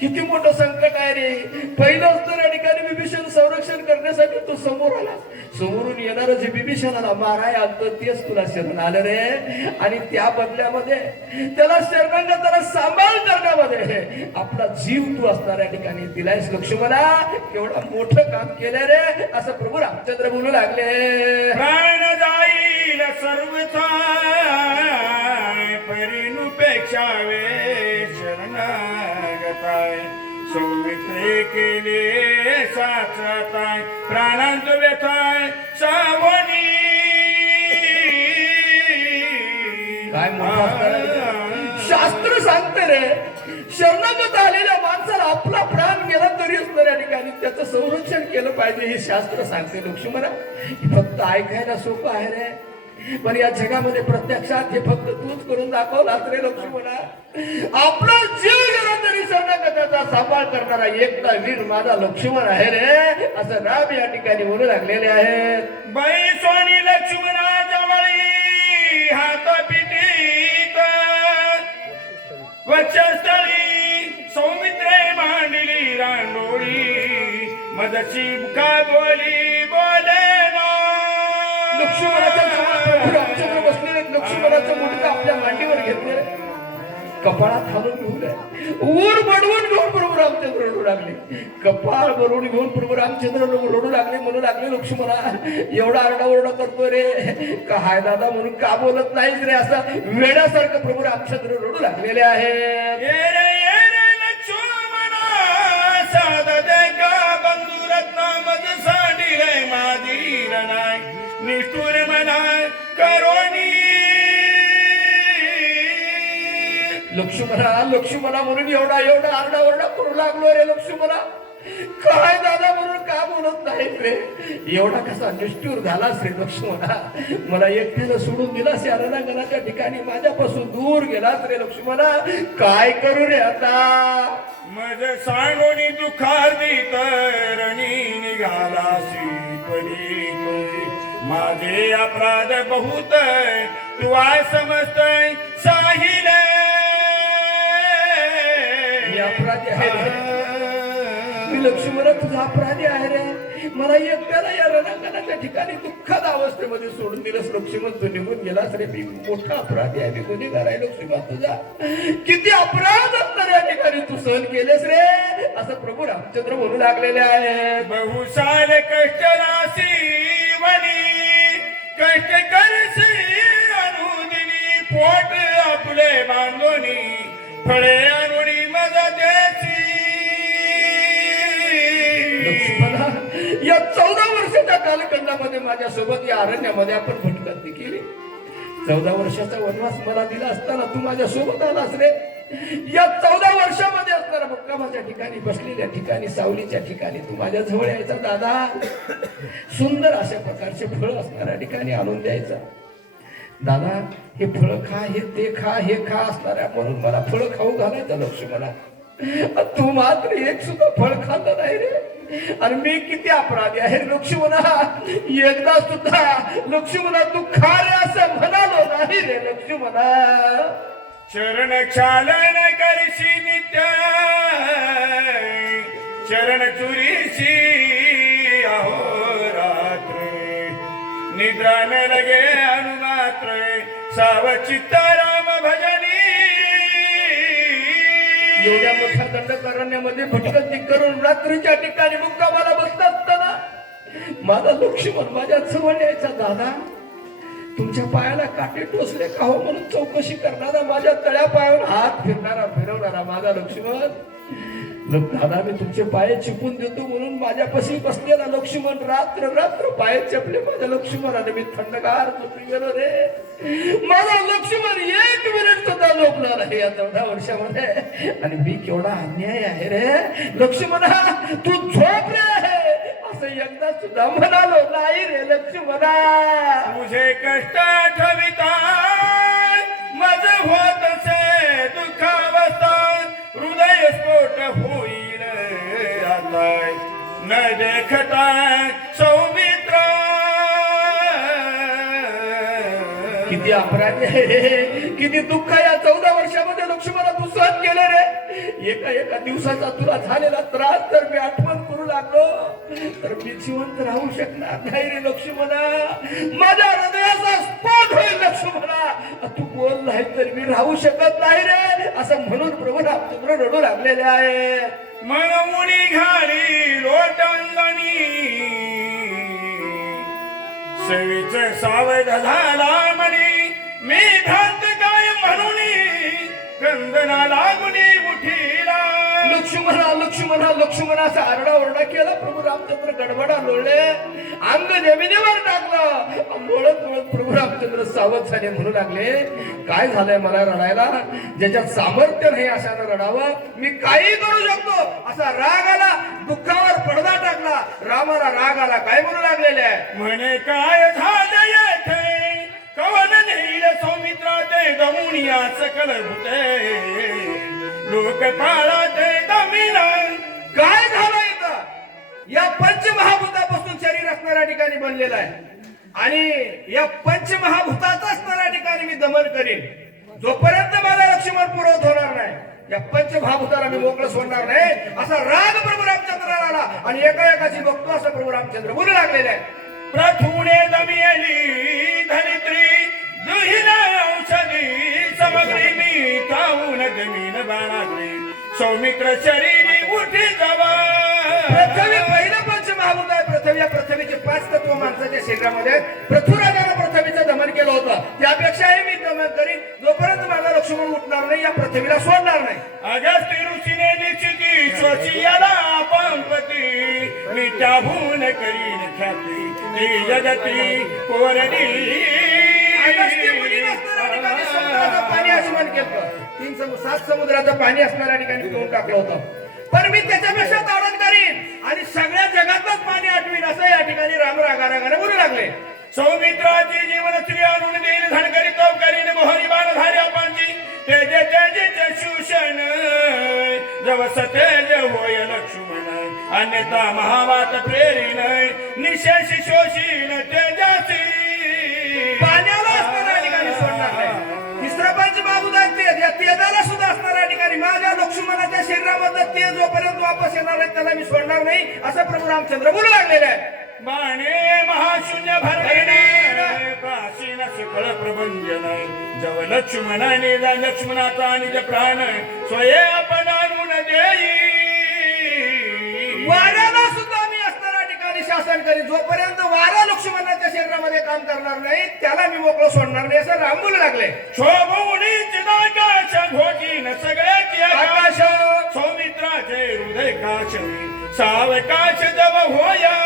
किती मोठं संकट आहे रे. पहिलं असणाऱ्या ठिकाणी विभीषण संरक्षण करण्यासाठी तो समोर आला. समोरून येणार जे विभीषणाला माराय आलं तेच तुला शरण आलं रे. आणि त्या बदल्यामध्ये त्याला शरणागताला सांभाळ करण्यामध्ये आपला जीव तू असणाऱ्या ठिकाणी दिलायस लक्ष्मणा. केवढं मोठं काम केलं रे, असं प्रभू रामचंद्र बोलू लागले. प्राण जाईल सर्वथा परिनुपेक्षा वे शरणागताय, सौमित्रे केले साचताय, प्राणांत व्यथाय सावनी. काय मोठा असणार आहे? शास्त्र सांगते रे, शरणागत आलेल्या माणसाला आपला प्राण गेला तरी असणार या ठिकाणी त्याचं संरक्षण केलं पाहिजे हे शास्त्र सांगते. लक्ष्मणा, हे फक्त ऐकायला सोपं आहे रे, पण या जगामध्ये प्रत्यक्षात हे फक्त तूच करून दाखवलास रे लक्ष्मणा. आपला जीव गेला तरी शरणागताचा सांभाळ करणारा एकटा वीर माझा लक्ष्मण आहे रे, असं राम या ठिकाणी म्हणू लागलेले आहेत. बाई सोनी लक्ष्मणाच्या वळी हात पिटीत वक्षस्थळी सौमित्रे मांडली रांडोळी मदची का बोली बोले लक्ष्मणाच्या जवळ रामचंद्र बसलेले, लक्ष्मणाचं मुंडकं आपल्या मांडीवर घेतले, कपाळात घालून घेऊन ऊर बडवून घेऊन प्रभू रामचंद्र रडू लागले. कपाळ भरून घेऊन प्रभू रामचंद्र रडू लागले, म्हणू लागले लक्ष्मणा एवढा आरडाओरडा करतो रे, काय दादा म्हणून का बोलत नाहीस रे, असं वेड्यासारखं प्रभू रामचंद्र रडू लागलेले आहेत. साध का बंधुरत्न मज साठी रे माधीर नाय निष्ठुर मना करोनी. लक्ष्मणा म्हणून एवढा आरडाओरडा करू लागलो रे लक्ष्मणा, काय दादा म्हणून का बोलत नाहीत रे, एवढा कसा निष्ठुर झालास रे लक्ष्मणा, मला एकट्याला सोडून दिलास या रणांगणाच्या ठिकाणी, माझ्यापासून दूर गेलास रे लक्ष्मणा, काय करू रे आता. मज सांगोनी दुखार्दी तरणी निघालासी पलीकडे, माझे अपराध बहुत तू आय समजतय साहिले. मी अपराधी आहे रे, मी लक्ष्मणा तुझा अपराधी आहे रे, मला एकट्याला या रणांगणाच्या ठिकाणी दुःखात अवस्थेमध्ये सोडून दिलंस लक्ष्मण, तू निघून गेलास रे, मी मोठा अपराधी आहे, मी गुन्हेगार आहे लक्ष्मण तुझा, किती अपराध असणार या ठिकाणी तू सहन केलेस रे, असं प्रभू रामचंद्र म्हणू लागलेले आहे. बहुसाल कष्ट राशी वनी कष्ट करसी अनुदिनी, पोट आपले बांधोनी फळे अनुनी मजा द्यायची. लक्ष्मणा, या 14 वर्षाच्या कालखंडामध्ये माझ्यासोबत या अरण्यामध्ये आपण भटकंती केली, 14 वर्षाचा वनवास मला दिला असताना तू माझ्या सोबत आलास रे, या 14 वर्षामध्ये असणारा मुक्कामाच्या ठिकाणी, बसलेल्या ठिकाणी, सावलीच्या ठिकाणी तू माझ्या जवळ यायचा दादा, सुंदर अशा प्रकारचे फळ असणाऱ्या ठिकाणी आणून द्यायचा. दादा हे फळ खा, हे ते खा, हे खा असणाऱ्या म्हणून मला फळ खाऊ घालायचं लक्ष्मणा, तू मात्र एक सुद्धा फळ खाल्लं नाही रे, आणि मी किती अपराधी आहे लक्ष्मणा, एकदा सुद्धा लक्ष्मणा तू खा रे असं म्हणालो नाही रे लक्ष्मणा. चरण चालन करशी नित्य चरण चुरीशी अहोरात्र, निद्रा न लगे अनुमात्र सावचित्त राम भजनी. एवढ्या मोठ्या दंडकारण्यामध्ये भटकंती करून रात्रीच्या ठिकाणी मुक्कामाला बसला असताना माझा लक्ष्मण माझ्या जवळ यायचा, दादा तुमच्या पायाला काटे टोचले का हो म्हणून चौकशी करणारा, माझ्या तळ्या पायावर हात फिरवणारा माझा लक्ष्मण, दादा मी तुमचे पाय चिपून देतो म्हणून माझ्यापाशी बसलेला लक्ष्मण रात्र पाय चपले माझ्या लक्ष्मणाने, मी थंडगार झोपी गेलो रे, माझा लक्ष्मण 1 मिनिट सुद्धा झोपला नाही या 14 वर्षामध्ये, आणि मी केवढा अन्याय आहे रे लक्ष्मणा, तू झोप रे असं एकदा सुद्धा म्हणालो नाही रे लक्ष्मणा. तुझे कष्ट ठविता मज होत से दुःखावस्था, हृदय स्फोट होईल आता न देखता सौमित्र. किती अपराधी आहे रे, किती दुःख या 14 वर्षामध्ये लक्ष्मणा तू सहन केलं रे, एका दिवसाचा तुला झालेला त्रास जर मी आठवण करू लागलो तर मी जिवंत राहू शकणार नाही रे लक्ष्मणा, माझ्या हृदयाचा स्फोट होईल लक्ष्मणा, तू बोल नाही तर मी राहू शकत नाही रे, असं म्हणून प्रभू रामचंद्र रडू लागलेले आहे. मनमुनी घाली लोटांगणी सेवीच सावध झाला म्हणी, मी भ्रांत काय म्हणून गंधना लागुनी उठीला. लक्ष्मणा लक्ष्मणाचा आरडाओरडा केला. प्रभू रामचंद्र गडबडा लोळले, अंग जमिनीवर टाकलं. लोळत लोळत प्रभू रामचंद्र सावध झाले, म्हणू लागले काय झालंय मला रडायला? ज्याच्यात सामर्थ्य नाही अशानं रडावं. मी काही करू शकतो असा राग आला, दुःखावर पडदा टाकला. रामाला राग आला, काय म्हणू लागलेले आहे? म्हणे काय झालं येथे कवन नेईल सौमित्राचे गमुनिया सकल भूते लोक पाळाते दमिना. काय झालं इथं? या पंचमहाभूतापासून शरीर असणाऱ्या ठिकाणी बनलेलं आहे आणि या पंचमहाभूताचं असणाऱ्या ठिकाणी मी दमन करीन. जोपर्यंत मला लक्ष्मण पुरवत होणार नाही, या पंचमहाभूताला मी मोकळं सोडणार नाही असा राग प्रभू रामचंद्राला आला. आणि एका एकाची बघतो असं प्रभू रामचंद्र बोलू लागलेले आहे. प्रथुणे दमियली धरित्री दुहिना औषधी समग्री मी खाऊन जमीन बाळगली सौमित्र शरीरी उठी जावा. पृथ्वी पहिलं पंचमहाभूत आहे. पृथ्वी, या पृथ्वीचे 5 तत्व माणसाच्या शरीरामध्ये. पृथ्वीराजानं पृथ्वीचं दमन केलं होतं, त्यापेक्षाही मी दमन करीन. जोपर्यंत माझा लक्ष्मण उठणार नाही या पृथ्वीला सोडणार नाही. अगस्ती ऋषीने निश्चिती स्वशीयाला पंपती मी त्याहून करीन ख्याती ती जगती कोरडी. अगस्त्य मुनीने असणाऱ्या ठिकाणी समुद्राचं पाणी आसमान केलं. 7 समुद्राचं पाणी असणाऱ्या ठिकाणी पिऊन टाकलं होतं. पण मी त्याच्यापेक्षा ताडण करीन आणि सगळ्या जगातच पाणी आटवीन असं या ठिकाणी राम रागारागाने बोलू लागले. सौमित्राची जीवन स्त्री आणून देईल धनकरी तो करीन मोहरी बाण धार्या पांची तेज तेज शूषण जवस तेज होय लक्ष्मण अन्यथा महावात प्रेरीन निशेष शोषीन तेजासी. पाण्याला असणाऱ्या ठिकाणी सोडणार नाही. तिसरा पंचमहाभूत आहे तेज, या तेजाला सुद्धा असणाऱ्या ठिकाणी माझ्या लक्ष्मणाच्या शरीरामधलं तेज जोपर्यंत वापस येणार आहे त्याला मी सोडणार नाही असं प्रभू रामचंद्र बोलू लागलेले आहे. बाणे महाशून्य भरणे प्राचीन सकळ प्रबंधन जव लक्ष्मणाने लक्ष्मणाचा निज प्राण स्वये आपण आणून देई. वाऱ्याला सुद्धा मी असणाऱ्या ठिकाणी शासन करीन. जोपर्यंत वारा लक्ष्मणाच्या शरीरामध्ये काम करणार नाही त्याला मी मोकळं सोडणार नाही असं राम बोलू लागले. शोभवणी चिदाकाश घोटीन सगळ्याची आकाश सौमित्राचे हृदय काश सावकाश जव होया.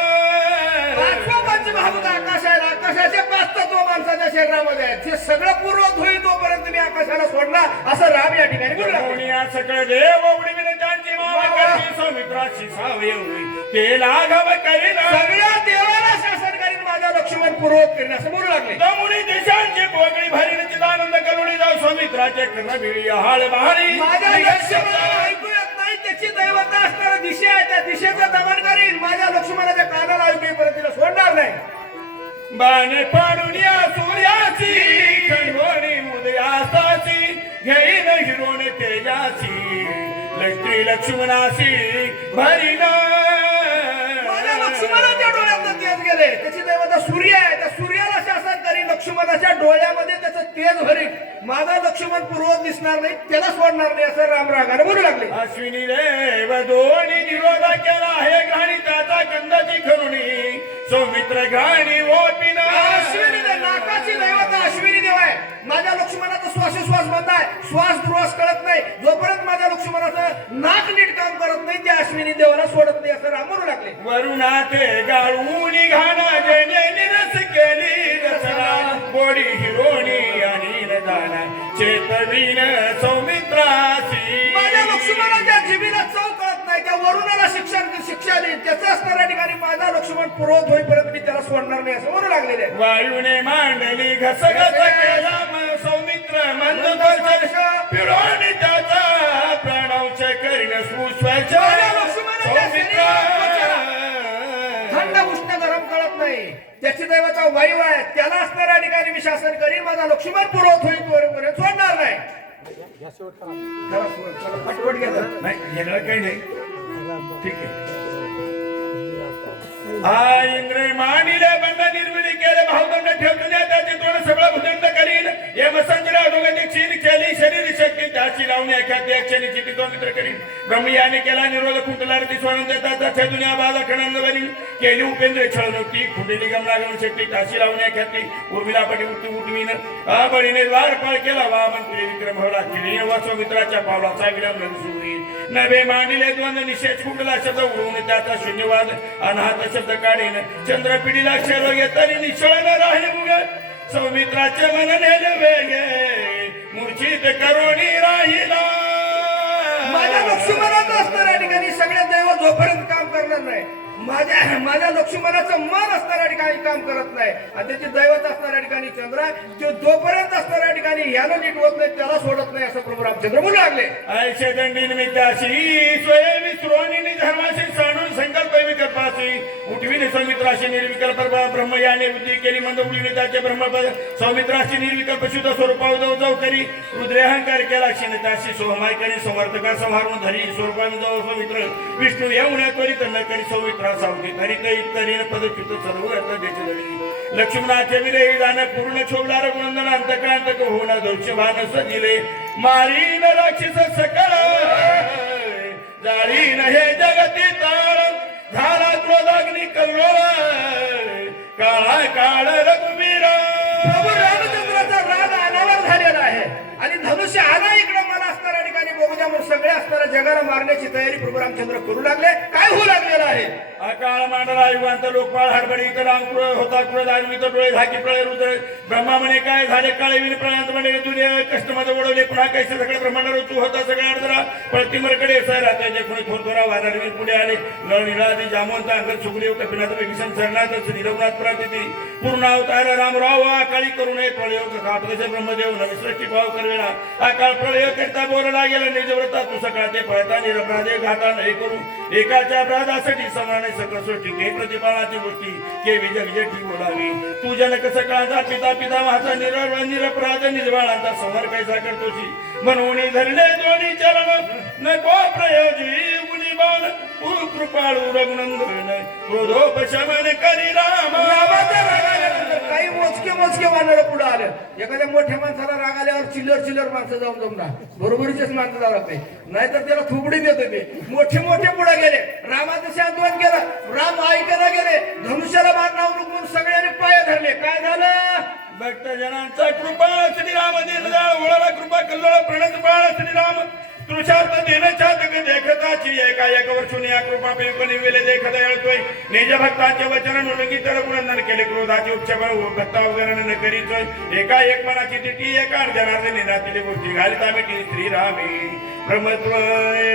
5वा पंचमहाभूत आकाश आहे. आकाशाचे 5 तत्व माणसाच्या शरीरामध्ये आहेत. हे सगळं पूर्वत होईल तोपर्यंत मी आकाशाला सोडला असं राम या ठिकाणी बोलू लागले. सकळ देव उडविन त्यांची मामा सौमित्राची सावयवी ते लाघव करीन. सगळ्या देवाला शासन करीन माझा लक्ष्मण पूर्वत करीन असं बोलू लागले. दमुनी देशांची बोगळी भरीन चिदानंद करुणी जाऊ सौमित्राचे कर्णबिळी हाळ बहारी. माझ्या लक्ष्मणाला ऐकू येत नाही, त्याची दैवता असणारा दिशा आहे, त्या दिशेचं दमन करीन. माझ्या लक्ष्मणाच्या कानाला ऐकू येईपर्यंत तिला सोडणार नाही. बाणे पाडून या सूर्याची खंडोनी उदयासाची घेईन हिरोण तेजाची लक्ष्मी लक्ष्मणाशी भरीन. माझ्या लक्ष्मणाच्या डोळ्यात तेज गेले, त्याची दैवता सूर्य आहे, त्या सूर्याला शासन करीन. लक्ष्मणाच्या डोळ्यामध्ये त्याचं तेज भरीन. माझा लक्ष्मण पूर्वत दिसणार नाही त्याला सोडणार नाही असं राम रागाने बोलू लागले. अश्विनी देव दोन्ही निरोध केला हे घाणी त्याचा कंदाची खरुणी सौमित्र घाणी ओपिन. अश्विनी देव, नाकाची दैवता अश्विनी देव आहे. माझ्या लक्ष्मणाचा श्वासोश्वास बंद आहे, श्वास दुर्वास कळत नाही. जोपर्यंत माझ्या लक्ष्मणाचं नाक नीट काम करत नाही त्या अश्विनी देवाला सोडत नाही असं राम म्हणू लागले. वरुणाते गाळून घाणा जेणे निरस केली रचना गोडी हिरोणी आणि दाना चेतवीन सौमित्राची. माझ्या लक्ष्मणाच्या जिभेला चव कळत नाही, त्या वरुणाला शिक्षा देईल. त्याचं असणाऱ्या ठिकाणी माझा लक्ष्मण पूर्वत होईपर्यंत मी त्याला सोडणार नाही असं म्हणू लागलेले. वायूने मांडली घसघस केला सौमित्र मंद पिळून त्याचा प्रणवच करीन सुस्वच्छ सौमित्र. थंड उष्ण गरम कळत नाही, त्याची दैवता वायू आहे, त्याला असणाऱ्या ठिकाणी मी शासन करीन. माझा लक्ष्मण पूर्वत होईल तोपर्यंत सोडणार नाही. पटपट घेतात नाही घेणार काही नाही. ठीक आहे. हा इंद्र मानिले बंद निर्मिती केले भावदंड ठेवले त्याचे तोंड सगळं भुदंड करीन. यम संजरा दोघांनी चीन केली शरीर शक्य शक्ती त्याची लावणी ख्याती अक्षणी चिती तो मित्र करीन ब्रह्मयाने केला निरोध कुंडलारती स्वर्ण देतात दुनिया बाजा खणंद बनी केली उपेंद्र छळनोती खुंडली गमनागम शक्ती त्याची लावणी ख्याती उर्मिला पटी उठती उठवीन बळीने द्वारपाळ केला वामन तुले विक्रम होला केली वाचो मित्राच्या पावलाचा विलंब सुरी नभे मांडिले द्वंद्व निषेध कुंडला शब्द उडवून त्याचा शून्यवाद अनाहत शब्द काढीन चंद्रपिढीला क्षर घेतानी निश्चळ न राहिले मुग सौमित्राचे मन नेले वेगे मूर्छित करोणी राहिला माझ्या लक्ष्मणाचं असणाऱ्या ठिकाणी सगळे दैव जोपर्यंत काम करणार नाही माझ्या लक्ष्मणाचं मन असणाऱ्या ठिकाणी काम करत नाही आणि त्याची दैवत असणाऱ्या ठिकाणी चंद्र तो जोपर्यंत असणाऱ्या ठिकाणी याला नीट होत नाही त्याला सोडत नाही असं प्रभू रामचंद्र म्हणू लागले ऐशे दंडी निमित्ताशी स्वयं विस्रोणी धर्माशी सांडून संकल्प विकल्पाशी उठविणे सौमित्राशी निर्विकल्प ब्रह्म याने बुद्धी केली मंद उठविणे त्याचे ब्रह्मपद सौमित्राशी निर्विकल्प शुद्ध स्वरूपा जाऊ करी रुद्रेहंकार केला क्षणताशी सोहमाय करी समर्थका संहारून धरी स्वरूपा जाऊ सौमित्र विष्णू येऊन त्वरित न करी सौमित्रा सावधी तरी तरीन पदच्युत सर्व देशदळी लक्ष्मणाचे विरही जाणं पूर्ण छोडला रघुनंदन अंतकांतक होणं दौश्य भान सजिले मारीन राक्षस सकळ जाळीन हे जगती ताळ झाला क्रोधाग्नी कल्लोळ काळा काळ रघुवीरा प्रभू रामचंद्राचा राग अनावर झालेला आहे आणि धनुष्य आला इकडे मला असणाऱ्या ठिकाणी बघूया म्हणून सगळे असणाऱ्या जगाला मारण्याची तयारी प्रभू रामचंद्र करू लागले काय होऊ लागलेला आहे काळ मांडला युगांत लोकपाळ हडबडी इतर रामकुळ होता कुळ दानवी तर डोळे झाकी प्रळय रुद्र ब्रह्मा म्हणे काय झाले काळे विन प्रळयांत म्हणे तुझे कष्ट मध्ये ओढवले पुन्हा कैसे सगळे ब्रह्मांड ऋतू होता सगळे अडधरा प्रतिमरकडे सर त्याचे कोणी थोरथोरा वादळवीर पुढे आले नळ निळादी जामवंत अंगद सुग्रीव कपिनाथ विभीषण सरनाथ श्री रघुनाथ प्रातिथी पूर्ण अवतार रामराव अकाळी करू नये प्रळयोग कापदे ब्रह्मदेव नविसृष्टी भाव करवेना अकाळ प्रळय करता बोलला गेला निजव्रता तू सकाळ ते पळता निरपराधे घाटा नाही करू एकाच्या अपराधासाठी समान सकळ सृष्टी के प्रतिपाळाची गोष्टी के विजग जेठी बोलावी तू जनक सकाळचा पिता पिता माझा निरपराध निजबाळांचा संहार कैसा करतोशी म्हणून धरले दोन्ही चरण नको प्रयोजी उनी बाण कृपाळू रघुनंदन क्रोधोपशमन करी राम काही मोजके वानर पुढे आले एखाद्या मोठ्या माणसाला राग आल्यावर चिल्लर माणसं जाऊन जमणार बरोबरीचेच माणसं जावं लागते नाहीतर त्याला थुबडी देते ते मोठे पुढे गेले रामाचं शांतवन केलं राम ऐकायला गेले धनुष्याला बाण लावून म्हणून सगळ्यांनी पाय धरले काय झालं भक्त जनांचा कृपाळ श्रीराम दीनदयाळ ओळाला कृपा कल्लोळ प्रणत बाळ श्रीराम तृषार्थ दिन चातक देखताची एका वर्षून या कृपा पेपणी वेले देखता येतोय निज भक्तांचे वचन नुलंगी तळगुणंदन केले क्रोधाचे उपशम भक्ता वगैरे न करीतोय एका एकपणाची तिटी एका जनार्दनी नातीले गोष्टी घालिता मिटी श्रीरामी ब्रह्मत्व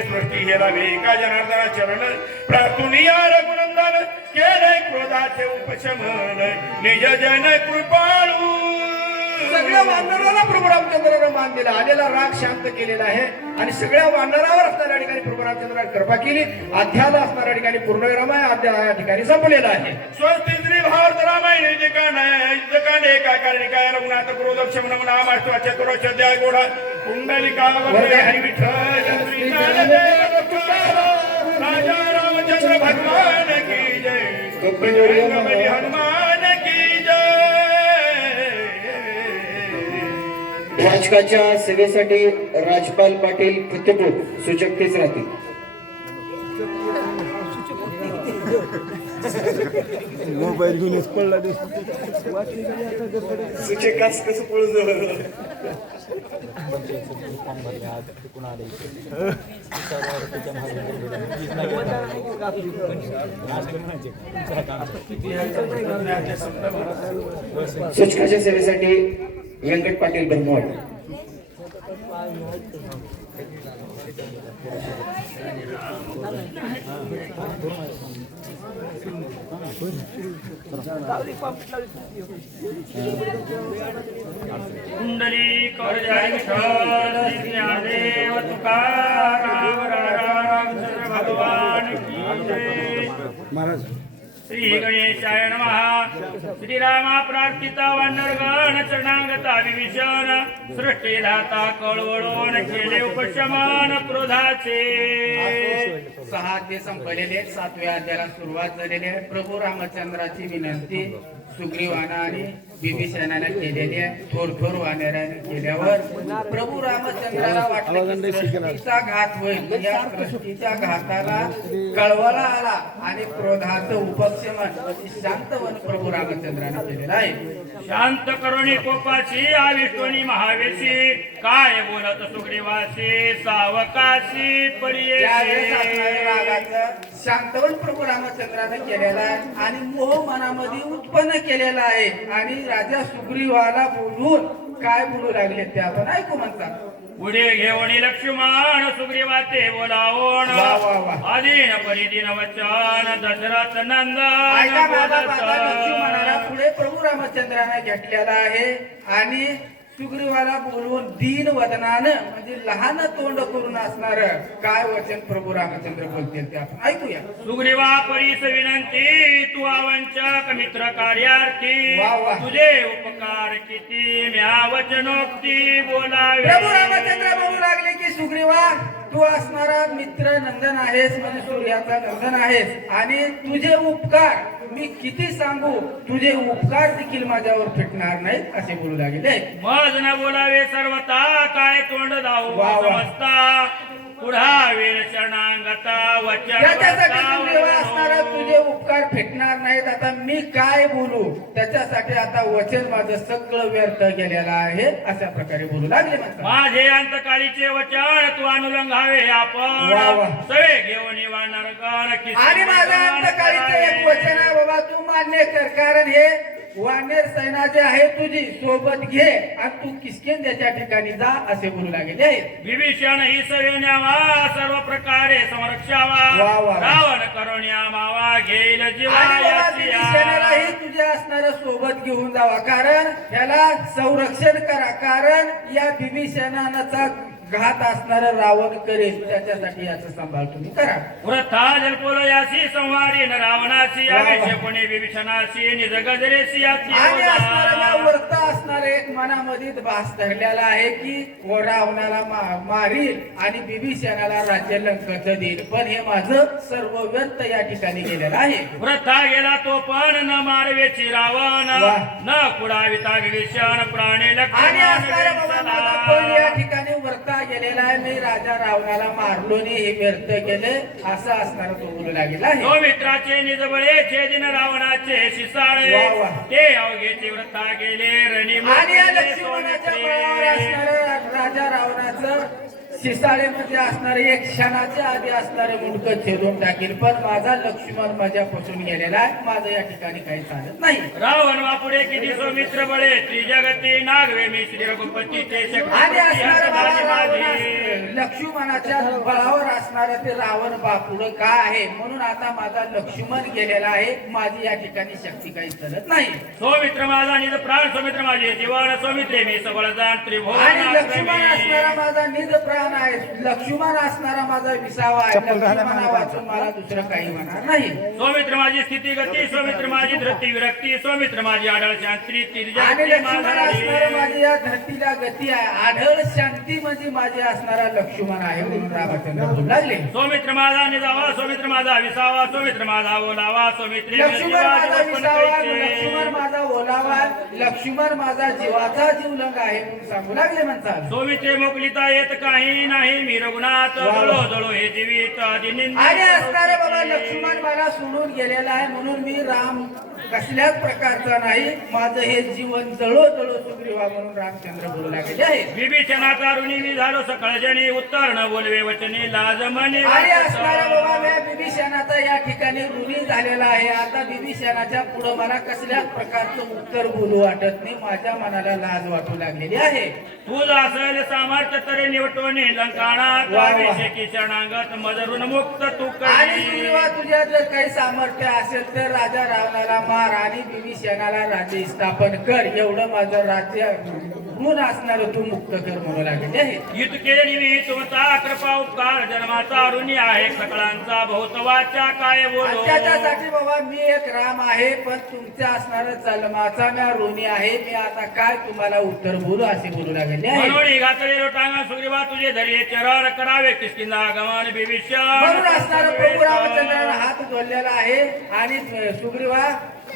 सृष्टी हेरावे एका जनार्दना चरण प्रार्थुनिया रघुनंदन केले क्रोधाचे उपशमन निज जन कृपाळू सगळ्या वानराला प्रभू रामचंद्रानं मान दिला आलेला राग शांत केलेला आहे आणि सगळ्या वानरावर असणाऱ्या ठिकाणी प्रभू रामचंद्राने कृपा केली अध्याला असणाऱ्या ठिकाणी पूर्णविराम आहे अध्या या ठिकाणी संपलेला आहे स्वस्ति श्री भारत रामायण जकांड एका कारणी काय रघुनाथ क्रोधक्षम नमन आमाष्टवा चतुर्दश अध्याय गोढा कुंडलिका हरी विठ्ठल श्री ज्ञानदेव तुकाराम राजा रामचंद्र भगवान की जय हनुमान की जय वाचकाच्या सेवेसाठी राजपाल पाटील फतेपूर सूचक तेच राहतील मोबाईल घेऊनच पडला सूचक कसं पळू सूचकाच्या सेवेसाठी व्यंकट पाटील ब्रह्मवाड कुंडली करजाई विठ्ठल श्री ज्ञानदेव तुकाराम रामचंद्र भगवान की जय महाराज श्री गणेशाय नमः श्रीरामा प्रार्थिता वानरगण चरणांगता विभीषण सृष्टी धाता कळवळून केले उपशमन क्रोधाचे 6 ते संपलेले 7व्या अध्यायाला सुरुवात झालेली आहे प्रभू रामचंद्राची विनंती सुग्रीवाना आणि बिभीषणाने केलेल्या थोर वानराने केल्यावर प्रभू रामचंद्राला वाटलं की सृष्टीचा घात होईल. या सृष्टीच्या घाताला कळवळा आला आणि क्रोधाचं उपक्षमन अशी शांतवन प्रभू रामचंद्राने केलेलं आहे. शांत करुणी कोपाची आविष्टोनी महावेशी काय बोलत सुग्रीवासी सावकाशी त्यावेळेस असणाऱ्या पडिये. रागाचं शांतवन प्रभू रामचंद्राने केलेला आहे आणि मोह मनामध्ये उत्पन्न केलेला आहे. आणि राजा सुग्रीवाला बोलून काय बोलू लागले ते आपण ऐकू म्हणतात. पुढे घेऊन लक्ष्मण सुग्रीवाते बोलावून वा, वा, वा. अधीन परिधीन वचन दशरथ नंदन ऐका माझा बोलत. माता लक्ष्मणाला पुढे प्रभू रामचंद्राने घेतलेला आहे आणि सुग्रीवाला बोलवून दीन वदनानं म्हणजे लहान तोंड करून असणार काय वचन प्रभू रामचंद्र बोलतील ते आपण ऐकूया. सुग्रीवा परीस विनंती तू आवंचक मित्र कार्यार्थी वा, वा. तुझे उपकार किती म्या वचनोक्ती बोलावे. प्रभू रामचंद्र बोलू लागले की सुग्रीवा तू असणारा मित्र नंदन आहेस म्हणजे सूर्याचा नंदन आहेस आणि तुझे उपकार मी किती सांगू तुझे उपकार देखील माझ्यावर फिटणार नाही असे बोलू लागले. मज न बोलावे सर्वता काय तोंड धावू वा, वा. समजता पुढा वीर शरणांगता वचन त्याच्यासाठी वर्तावून. सुग्रीवा असणारा तुझे उपकार फेटणार नाहीत. आता मी काय बोलू त्याच्यासाठी आता वचन माझं सगळं व्यर्थ गेलेलं आहे अशा प्रकारे बोलू लागले म्हणतात. माझे अंतकाळीचे वचन तू अनुलंघावे आपण वा, वा. सवे घेऊन वानर गण आणि माझ्या अंतकाळीचं एक वचन आहे बाबा तू मान्य कर कारण हे वानेर सेना जे आहे तुझी सोबत घे आणि तू किष्किंध्याच्या ठिकाणी जा असे बोलू लागले आहेत. विभीषण ही सवे न्यावा सर्व प्रकारे वा, संरक्षावा वा. रावण करुण्या मावा घेईल जीवा आणि बाबा याची विभीषणालाही तुझे असणारं सोबत घेऊन जावा कारण ह्याला संरक्षण करा कारण या विभीषणाचा घात असणारा रावण करेल त्याच्यासाठी याचं सांभाळ तुम्ही करा. वृथा जलपोल यासी संवारी न रावणासी वा, वा. आवेशपुणे विभीषणासी निज गजरेसी याची आणि बोला. असणारा वर्त असणार एक मनामध्ये भास धरलेला आहे की व रावणाला मारील आणि विभीषणाला राज्य लंकेचं देईल पण हे माझं सर्व व्यर्थ या ठिकाणी गेलेलं आहे. वृथा गेला तो पण न मारवेची रावण वा. न कुडाविता विभीषण प्राणी आणि असणारा बाबा माझा पण या लक्ष्मण ठिकाणी वर्ता गेलेला आहे मी राजा रावणाला मारलो नाही हे व्यर्थ केले असं असणार तो बोलू लागेला आहे. तो मित्राचे निजबळे छेदिन रावणाचे शिसाळे वा, वा. ते अवघेची वृथा गेले रणी आणि या लक्ष्मणाच्या बळावर असणारं राजा रावणाचं शिसाळेमध्ये असणारे एक क्षणाच्या आधी असणारे मुंडकं छेदून टाकेल पण माझा लक्ष्मण माझ्यापासून गेलेला आहे माझं या ठिकाणी काही चालत नाही. रावण वापुडे किती सौमित्र बळे त्रिजगती नागवे मी श्री रघुपतीचे आणि असणारं बाबा रावण शक्ती लक्ष्मणाच्या बळावर असणारं ते रावण बापुडं का आहे म्हणून आता माझा लक्ष्मण गेलेला आहे माझी या ठिकाणी शक्ती काही चालत नाही. सौमित्र माझा निज प्राण सौमित्र माझे जीवन सौमित्रे मी सबळ जाण त्रिभुवन आणि लक्ष्मण असणारा माझा निज प्राण आहे लक्ष्मण असणारा माझा विसावा आहे लक्ष्मणा वाचून मला दुसरं काही होणार नाही. सौमित्र माझी स्थिती गती सौमित्र माझी धृती विरक्ती सौमित्र माझी आढळ शांती आणि तिर्जगती लक्ष्मण असणारा माझा माझी या धरतीला गती आहे आढळ शांती म्हणजे माझी असणारा लक्ष्मण आहे म्हणून रामचंद्र बोलू लागले. सौमित्र माझा निजावा सौमित्र माझा विसावा सौमित्र माझा ओलावा सौमित्री लक्ष्मण माझा विसावा लक्ष्मण माझा ओलावा लक्ष्मण माझा जीवाचा जीवलंग आहे म्हणून सांगू लागले म्हणतात. सौमित्रे मोकलिता येत काही नाही मी रघुनाथ वा. जळो जळो हे जीवित आदिनिंद आणि असणारे बाबा लक्ष्मण मला सोडून गेलेला आहे म्हणून मी राम कसल्याच प्रकारचा नाही माझं हे जीवन जळो जळो सुग्रीवा म्हणून रामचंद्र बोलू लागले आहे. विभीषणाचा ऋणी मी झालो सकळ जणी उत्तर न बोलवे वचने लाज मनी आणि असणारा बाबा मी विभीषणाचा या ठिकाणी ऋणी झालेला आहे आता विभीषणाच्या पुढे मला कसल्याच प्रकारचं उत्तर बोलू वाटत नाही माझ्या मनाला लाज वाटू लागलेली आहे. तुझ असेल सामर्थ्य तरी निवटोने लंकाणात वा, वा. अभिषेकी शरणांगत मजरून मुक्त तू आणि करी सुग्रीवा तुझ्या जर काही सामर्थ्य असेल तर राजा रावणाला मार आणि विभीषणाला राज्य स्थापन कर एवढं माझं राज्य ऋण असणार तू मुक्त कर म्हणू लागले आहे. युत केली मी तुमचा कृपा उपकार जन्माचा ऋणी आहे सकळांचा बहुतवाच्या काय आणि बोलो त्याच्यासाठी बाबा मी एक राम आहे पण तुमच्या असणारा जन्माचा मी ऋणी आहे मी आता काय तुम्हाला उत्तर बोलू असे बोलू लागले आहे. म्हणून घातले लोटांगा सुग्रीवा तुझे धैर्य चरण करावे किष्किंधा गमन विभीषण म्हणून असणारा प्रभू रामचंद्राला हात जोडलेला आहे आणि सुग्रीवा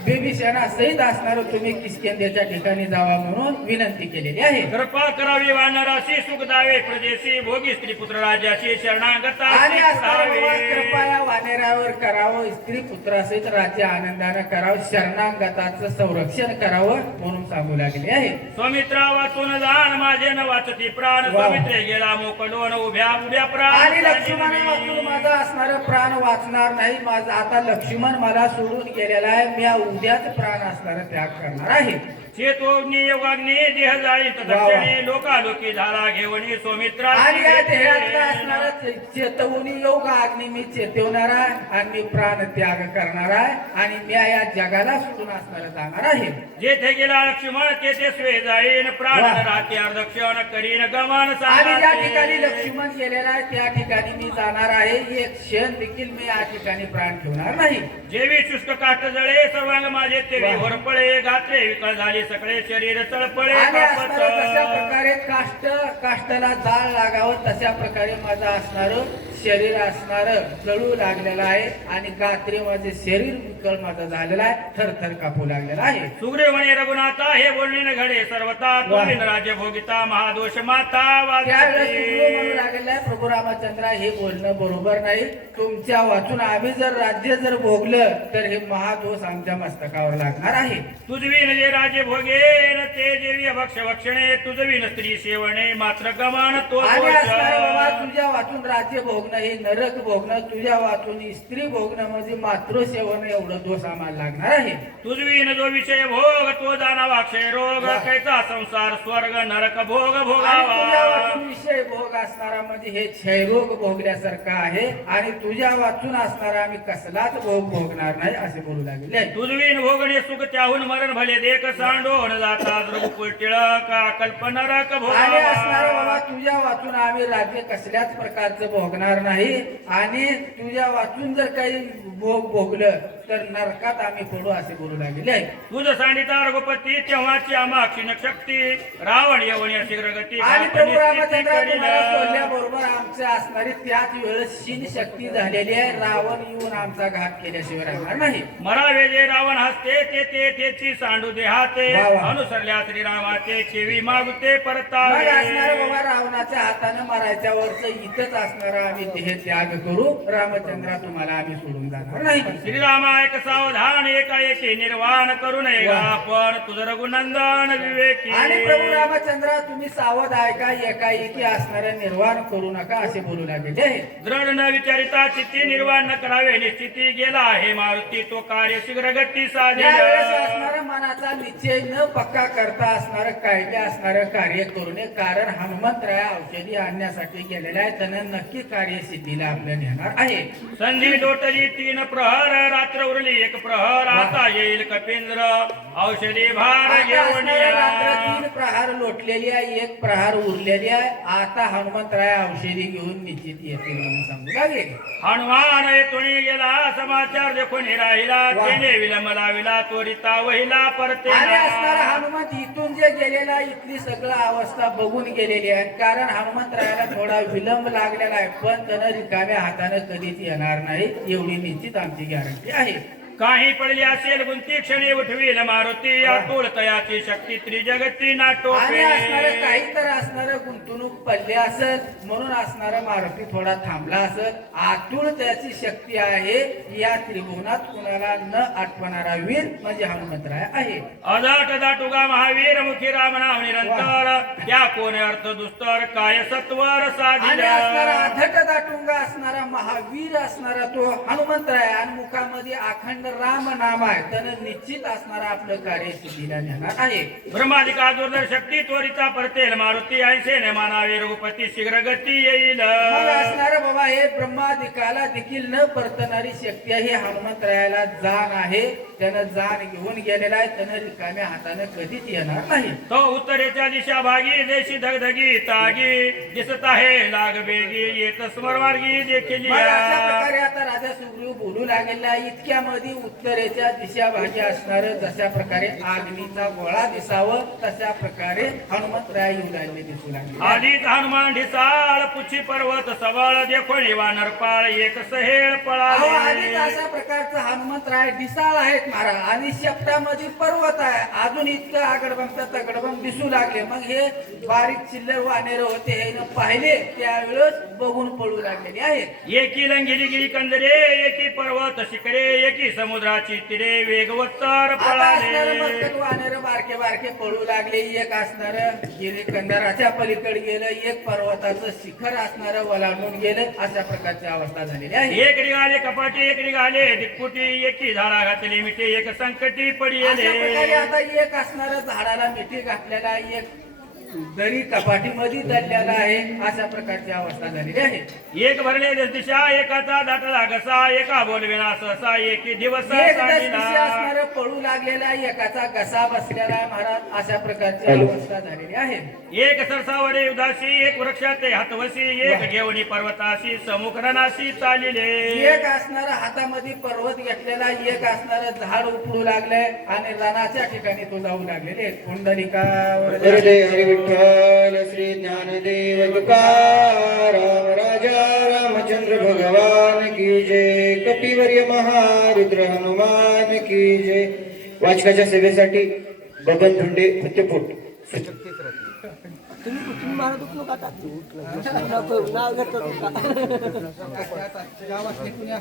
बेबीशाना सहित असणारं तुम्ही किष्किंधेच्या ठिकाणी जावा म्हणून विनंती केलेली आहे. कृपा करावी वानराशी सुखदावे प्रजेशी भोगी स्त्री पुत्र राजाशी शरणागता आणि असणारं बाबा कृपा या वानेरावर करावं, स्त्री पुत्रासहित राज्य आनंदानं करावं, शरणागताचं संरक्षण करावं म्हणून सांगू लागले आहे. स्वामित्रा वाचून जाण माझे न वाचती प्राण वा. स्वामित्रे गेला मोकलोन उभ्या उभ्या प्राण आणि लक्ष्मण वाचून माझा असणारं प्राण वाचणार नाही. माझा आता लक्ष्मण मला सोडून गेलेला आहे. मी उद्याच प्राण असणारं त्याग करणार आहे. चेतोग्नी योगाग्नी देह जाळीत दक्षिणे लोकालोकी झाला घेवणी सौमित्रा आणि या देहातला असणारा चेतवणी योग अग्नी मी चेतवणार आहे आणि मी प्राण त्याग करणार आहे आणि मी या जगाला सोडून असणार जाणार आहे. जेथे गेला लक्ष्मण तेथे स्वे जाईन प्राण वा. राहते अर्धक्षण करीन गमन आणि ज्या ठिकाणी लक्ष्मण गेलेला आहे त्या ठिकाणी मी जाणार आहे. एक क्षण देखील मी या ठिकाणी प्राण ठेवणार नाही. जेवी शुष्क काठ जळे सर्वांग माझे तेवी वा. होरपळे गात्रे विकळ झाली सगळे शरीर तळपळे आणि कापत. असणारं तशा प्रकारे काष्टाला जाळ लागावं तशा प्रकारे माझं असणारं शरीर असणारं जळू लागलेलं आहे आणि गात्रे माझे शरीर विकळ माझं झालेलं आहे, थरथर कापू लागलेला आहे. सुग्रीवणे रघुनाथा हे बोलणे घडे सर्वता तुलिन राज्य भोगिता महादोष माता त्यावेळेस सुग्रीव म्हणू वाजते. लागलेला आहे, प्रभू रामचंद्र हे बोलणं बरोबर नाही. तुमच्या वाचून आम्ही जर राज्य जर भोगलं तर हे महादोष आमच्या मस्तकावर लागणार आहे. तुझवीन जे राज्य भोगेन ते जेवी भक्ष भक्षणे तुझवीन स्त्री सेवणे मात्र गमन तो आणि दोष. असणारं बाबा तुझ्या वाचून राज्य भोगणं हे नरक भोगणं, तुझ्या वाचून स्त्री भोगणं म्हणजे मातृसेवन एवढं दोष आम्हाला लागणार आहे. तुझवीन जो विषय भोग तो जाणावा अक्षय रोग कैचा संसार स्वर्ग नरक भोग आणि तुझ्या भोगावा. वाचून विषय भोग असणारा म्हणजे हे क्षयरोग भोगल्यासारखं आहे आणि तुझ्या वाचून असणारा आम्ही कसलाच भोग भोगणार नाही असे बोलू लागले आहे. तुझवीन भोगणे सुख त्याहून मरण भले देख सांडोन जाता द्रवकुळ टिळक कल्प नरक आणि असणारा बाबा भोगावा. तुझ्या वाचून आम्ही राज्य कसल्याच प्रकारचं भोगणार नाही आणि तुझ्या वाचून जर काही भोग भोगलं तर नरकात आम्ही पडू असे बोलू लागले आहे. तुझ सांडिता रघुपती तेव्हाची आमाक्षीण शक्ती रावण यवनी शीघ्रगती आणि प्रभू रामचंद्र तुम्हाला सोडल्याबरोबर आमच्या असणारी त्याच वेळेस शीन शक्ती झालेली आहे. रावण येऊन आमचा घात केल्याशिवाय राहणार नाही. मरावे जे रावण हसते तेची सांडू देहाते वा वा. अनुसरल्या श्रीरामाचे केवी मागुते मग परतावे. असणारा बाबा रावणाच्या हाताने मारायच्या वरच इथंच असणारा आम्ही देह त्याग करू. रामचंद्र तुम्हाला आम्ही सोडून जाणार नाही. श्रीरामा एक सावधान एकाएकी निर्वाण करू नये वा. आपण तुझ रघुनंदन विवेकी. आणि प्रभू रामचंद्र तुम्ही सावध ऐका, एकाएकी असणारे निर्वाण करू नका असे बोलू लागले आहे. दृढ न विचारिता चित्ती निर्वाण न करावे निश्चिती गेला आहे मारुती तो कार्य शीघ्र गती त्यावेळेस साधे. असणारा मनाचा निश्चय न पक्का करता असणारं कायदे असणारं कार्य करू नये. कारण हनुमंतराया औषधी आणण्यासाठी गेलेला आहे, त्यानं नक्की कार्यसिद्धीला आपल्या नेणार आहे. संधी लोटली 3 प्रहर रात्र उरली 1 प्रहर आता येईल कपिंद्र औषधी भार आता घेऊन असणाऱ्या रात्र या. 3 प्रहार लोटलेली आहे, 1 प्रहार उरलेली आहे. आता हनुमंतराय औषधी घेऊन निश्चित येतील म्हणून सांगू लागेल. हनुमान येतोणी गेला समाचार देखून राहिला वा. तेने विलंब लाविला त्वरिता वहिला परते. आणि असणारा हनुमंत इथून जे गेलेला इथली सगळं अवस्था बघून गेलेली आहे. कारण हनुमंतरायाला थोडा विलंब लागलेला आहे, पण त्यानं रिकाम्या हाताने कधीच येणार नाही एवढी निश्चित आमची गॅरंटी आहे. काही पडली असेल गुंती क्षणी उठवील मारुती अतुल तयाची शक्ती त्रिजगती नाटो. आणि असणारं काही तर असणारं गुंतवणूक पडली असेल म्हणून असणारा मारुती थोडा थांबला असेल. आतुळ त्याची शक्ती आहे. या त्रिभुवनात कुणाला न आठवणारा वीर म्हणजे हनुमंतराय आहे. अजाट दाटुगा महावीर मुखी राम नाव निरंतर त्या कोण अर्थ दुस्तर काय सत्वर आणि साधिल. असणारा आधट दाटुंगा असणारा महावीर असणारा तो हनुमंतराय आणि मुखामध्ये अखंड राम नाम आहे. त्यानं निश्चित असणारा आपलं कार्य सिद्धीला नेणार आहे. ब्रह्मादिका दुर्धर शक्ती त्वरिता परतेल मारुती ऐंशे मानावे रघुपती शीघ्र गती येईल. मग असणारं बाबा हे ब्रह्मादिकाला देखील न परतणारी शक्ती आहे. हनुमंतरायाला जाण आहे. त्यानं जाण घेऊन गेलेला आहे. त्यानं रिकाम्या हाताने कधीच येणार नाही. तो उत्तरेच्या दिशा भागी देशी धगधगी तागी दिसत आहे लाग बेगी येत स्मरमार्गी देखील मग अशा या. प्रकारे आता राजा सुग्रीव बोलू लागलेला आहे. इतक्यामध्ये उत्तरेच्या दिशा भागी असणार जशा प्रकारे अग्नीचा गोळा दिसावं तशा प्रकारे हनुमंतराय येऊ लागले दिसू लागले. आधीच हनुमान ढिसाळ पुची पर्वत सवाळ देखोळी वानर पाळ एक सहेळ अहो, आधीच पळाले अशा प्रकारचं हनुमंतराय दिसाळ आहेत महाराज आणि शेपटामध्ये पर्वत आहे अजून इतकं आगडबंगचा तगडबंग दिसू लागले मग हे बारीक चिल्लर वानेर होते हे न पाहिले त्यावेळेस बघून पळू लागलेले आहेत एकी लंगिरी गिरी कंदरे एकी पर्वत शिखरे एकी समुद्राची तिरे वेगवत्तर आता असणारं पळाले मस्तक वानेर बारके बारके पळू लागले एक असणार गिरी कंदराच्या पलीकडे गेलं एक पर्वताचं शिखर असणारं वलांडून गेलं अशा प्रकारची अवस्था झालेली आहे एक निघाले कपाटी एक निघाले दिक्पुटी एकी झाडा घातली मिठी एक संकटी अशा प्रकारे पडिले आता एक असणार झाडाला मिठी घातलेला एक दरी कपाटीमध्ये दडलेला आहे अशा प्रकारची अवस्था झालेली आहे एक भरले दिशा एकाचा दाटला घसा एका बोलविना सहसा एकी दिवस एक सांगितला. दशदिशी असणारं पळू लागलेला एकाचा घसा बसलेला आहे महाराज अशा प्रकारची अवस्था झालेली आहे एक सरसावरे उदासी एक वृक्षाते हातवशी एक घेवणी पर्वताशी समुखरणाशी चालिले एक असणार हातामध्ये पर्वत घेतलेला एक असणार झाड उपडू लागलंय आणि रणाच्या ठिकाणी तो जाऊ लागलेले आहेत. पुंडलिकावर वरदे हरी विठ्ठल श्री ज्ञानदेव तुकाराम राजा रामचंद्र भगवान की जय कपिवर्य महारुद्र हनुमान की जय वाचकाच्या सेवेसाठी बबन धुंडे फतेपूट तुम्ही कुठून मारत होतो का नाव घेत होतो गावात कुणी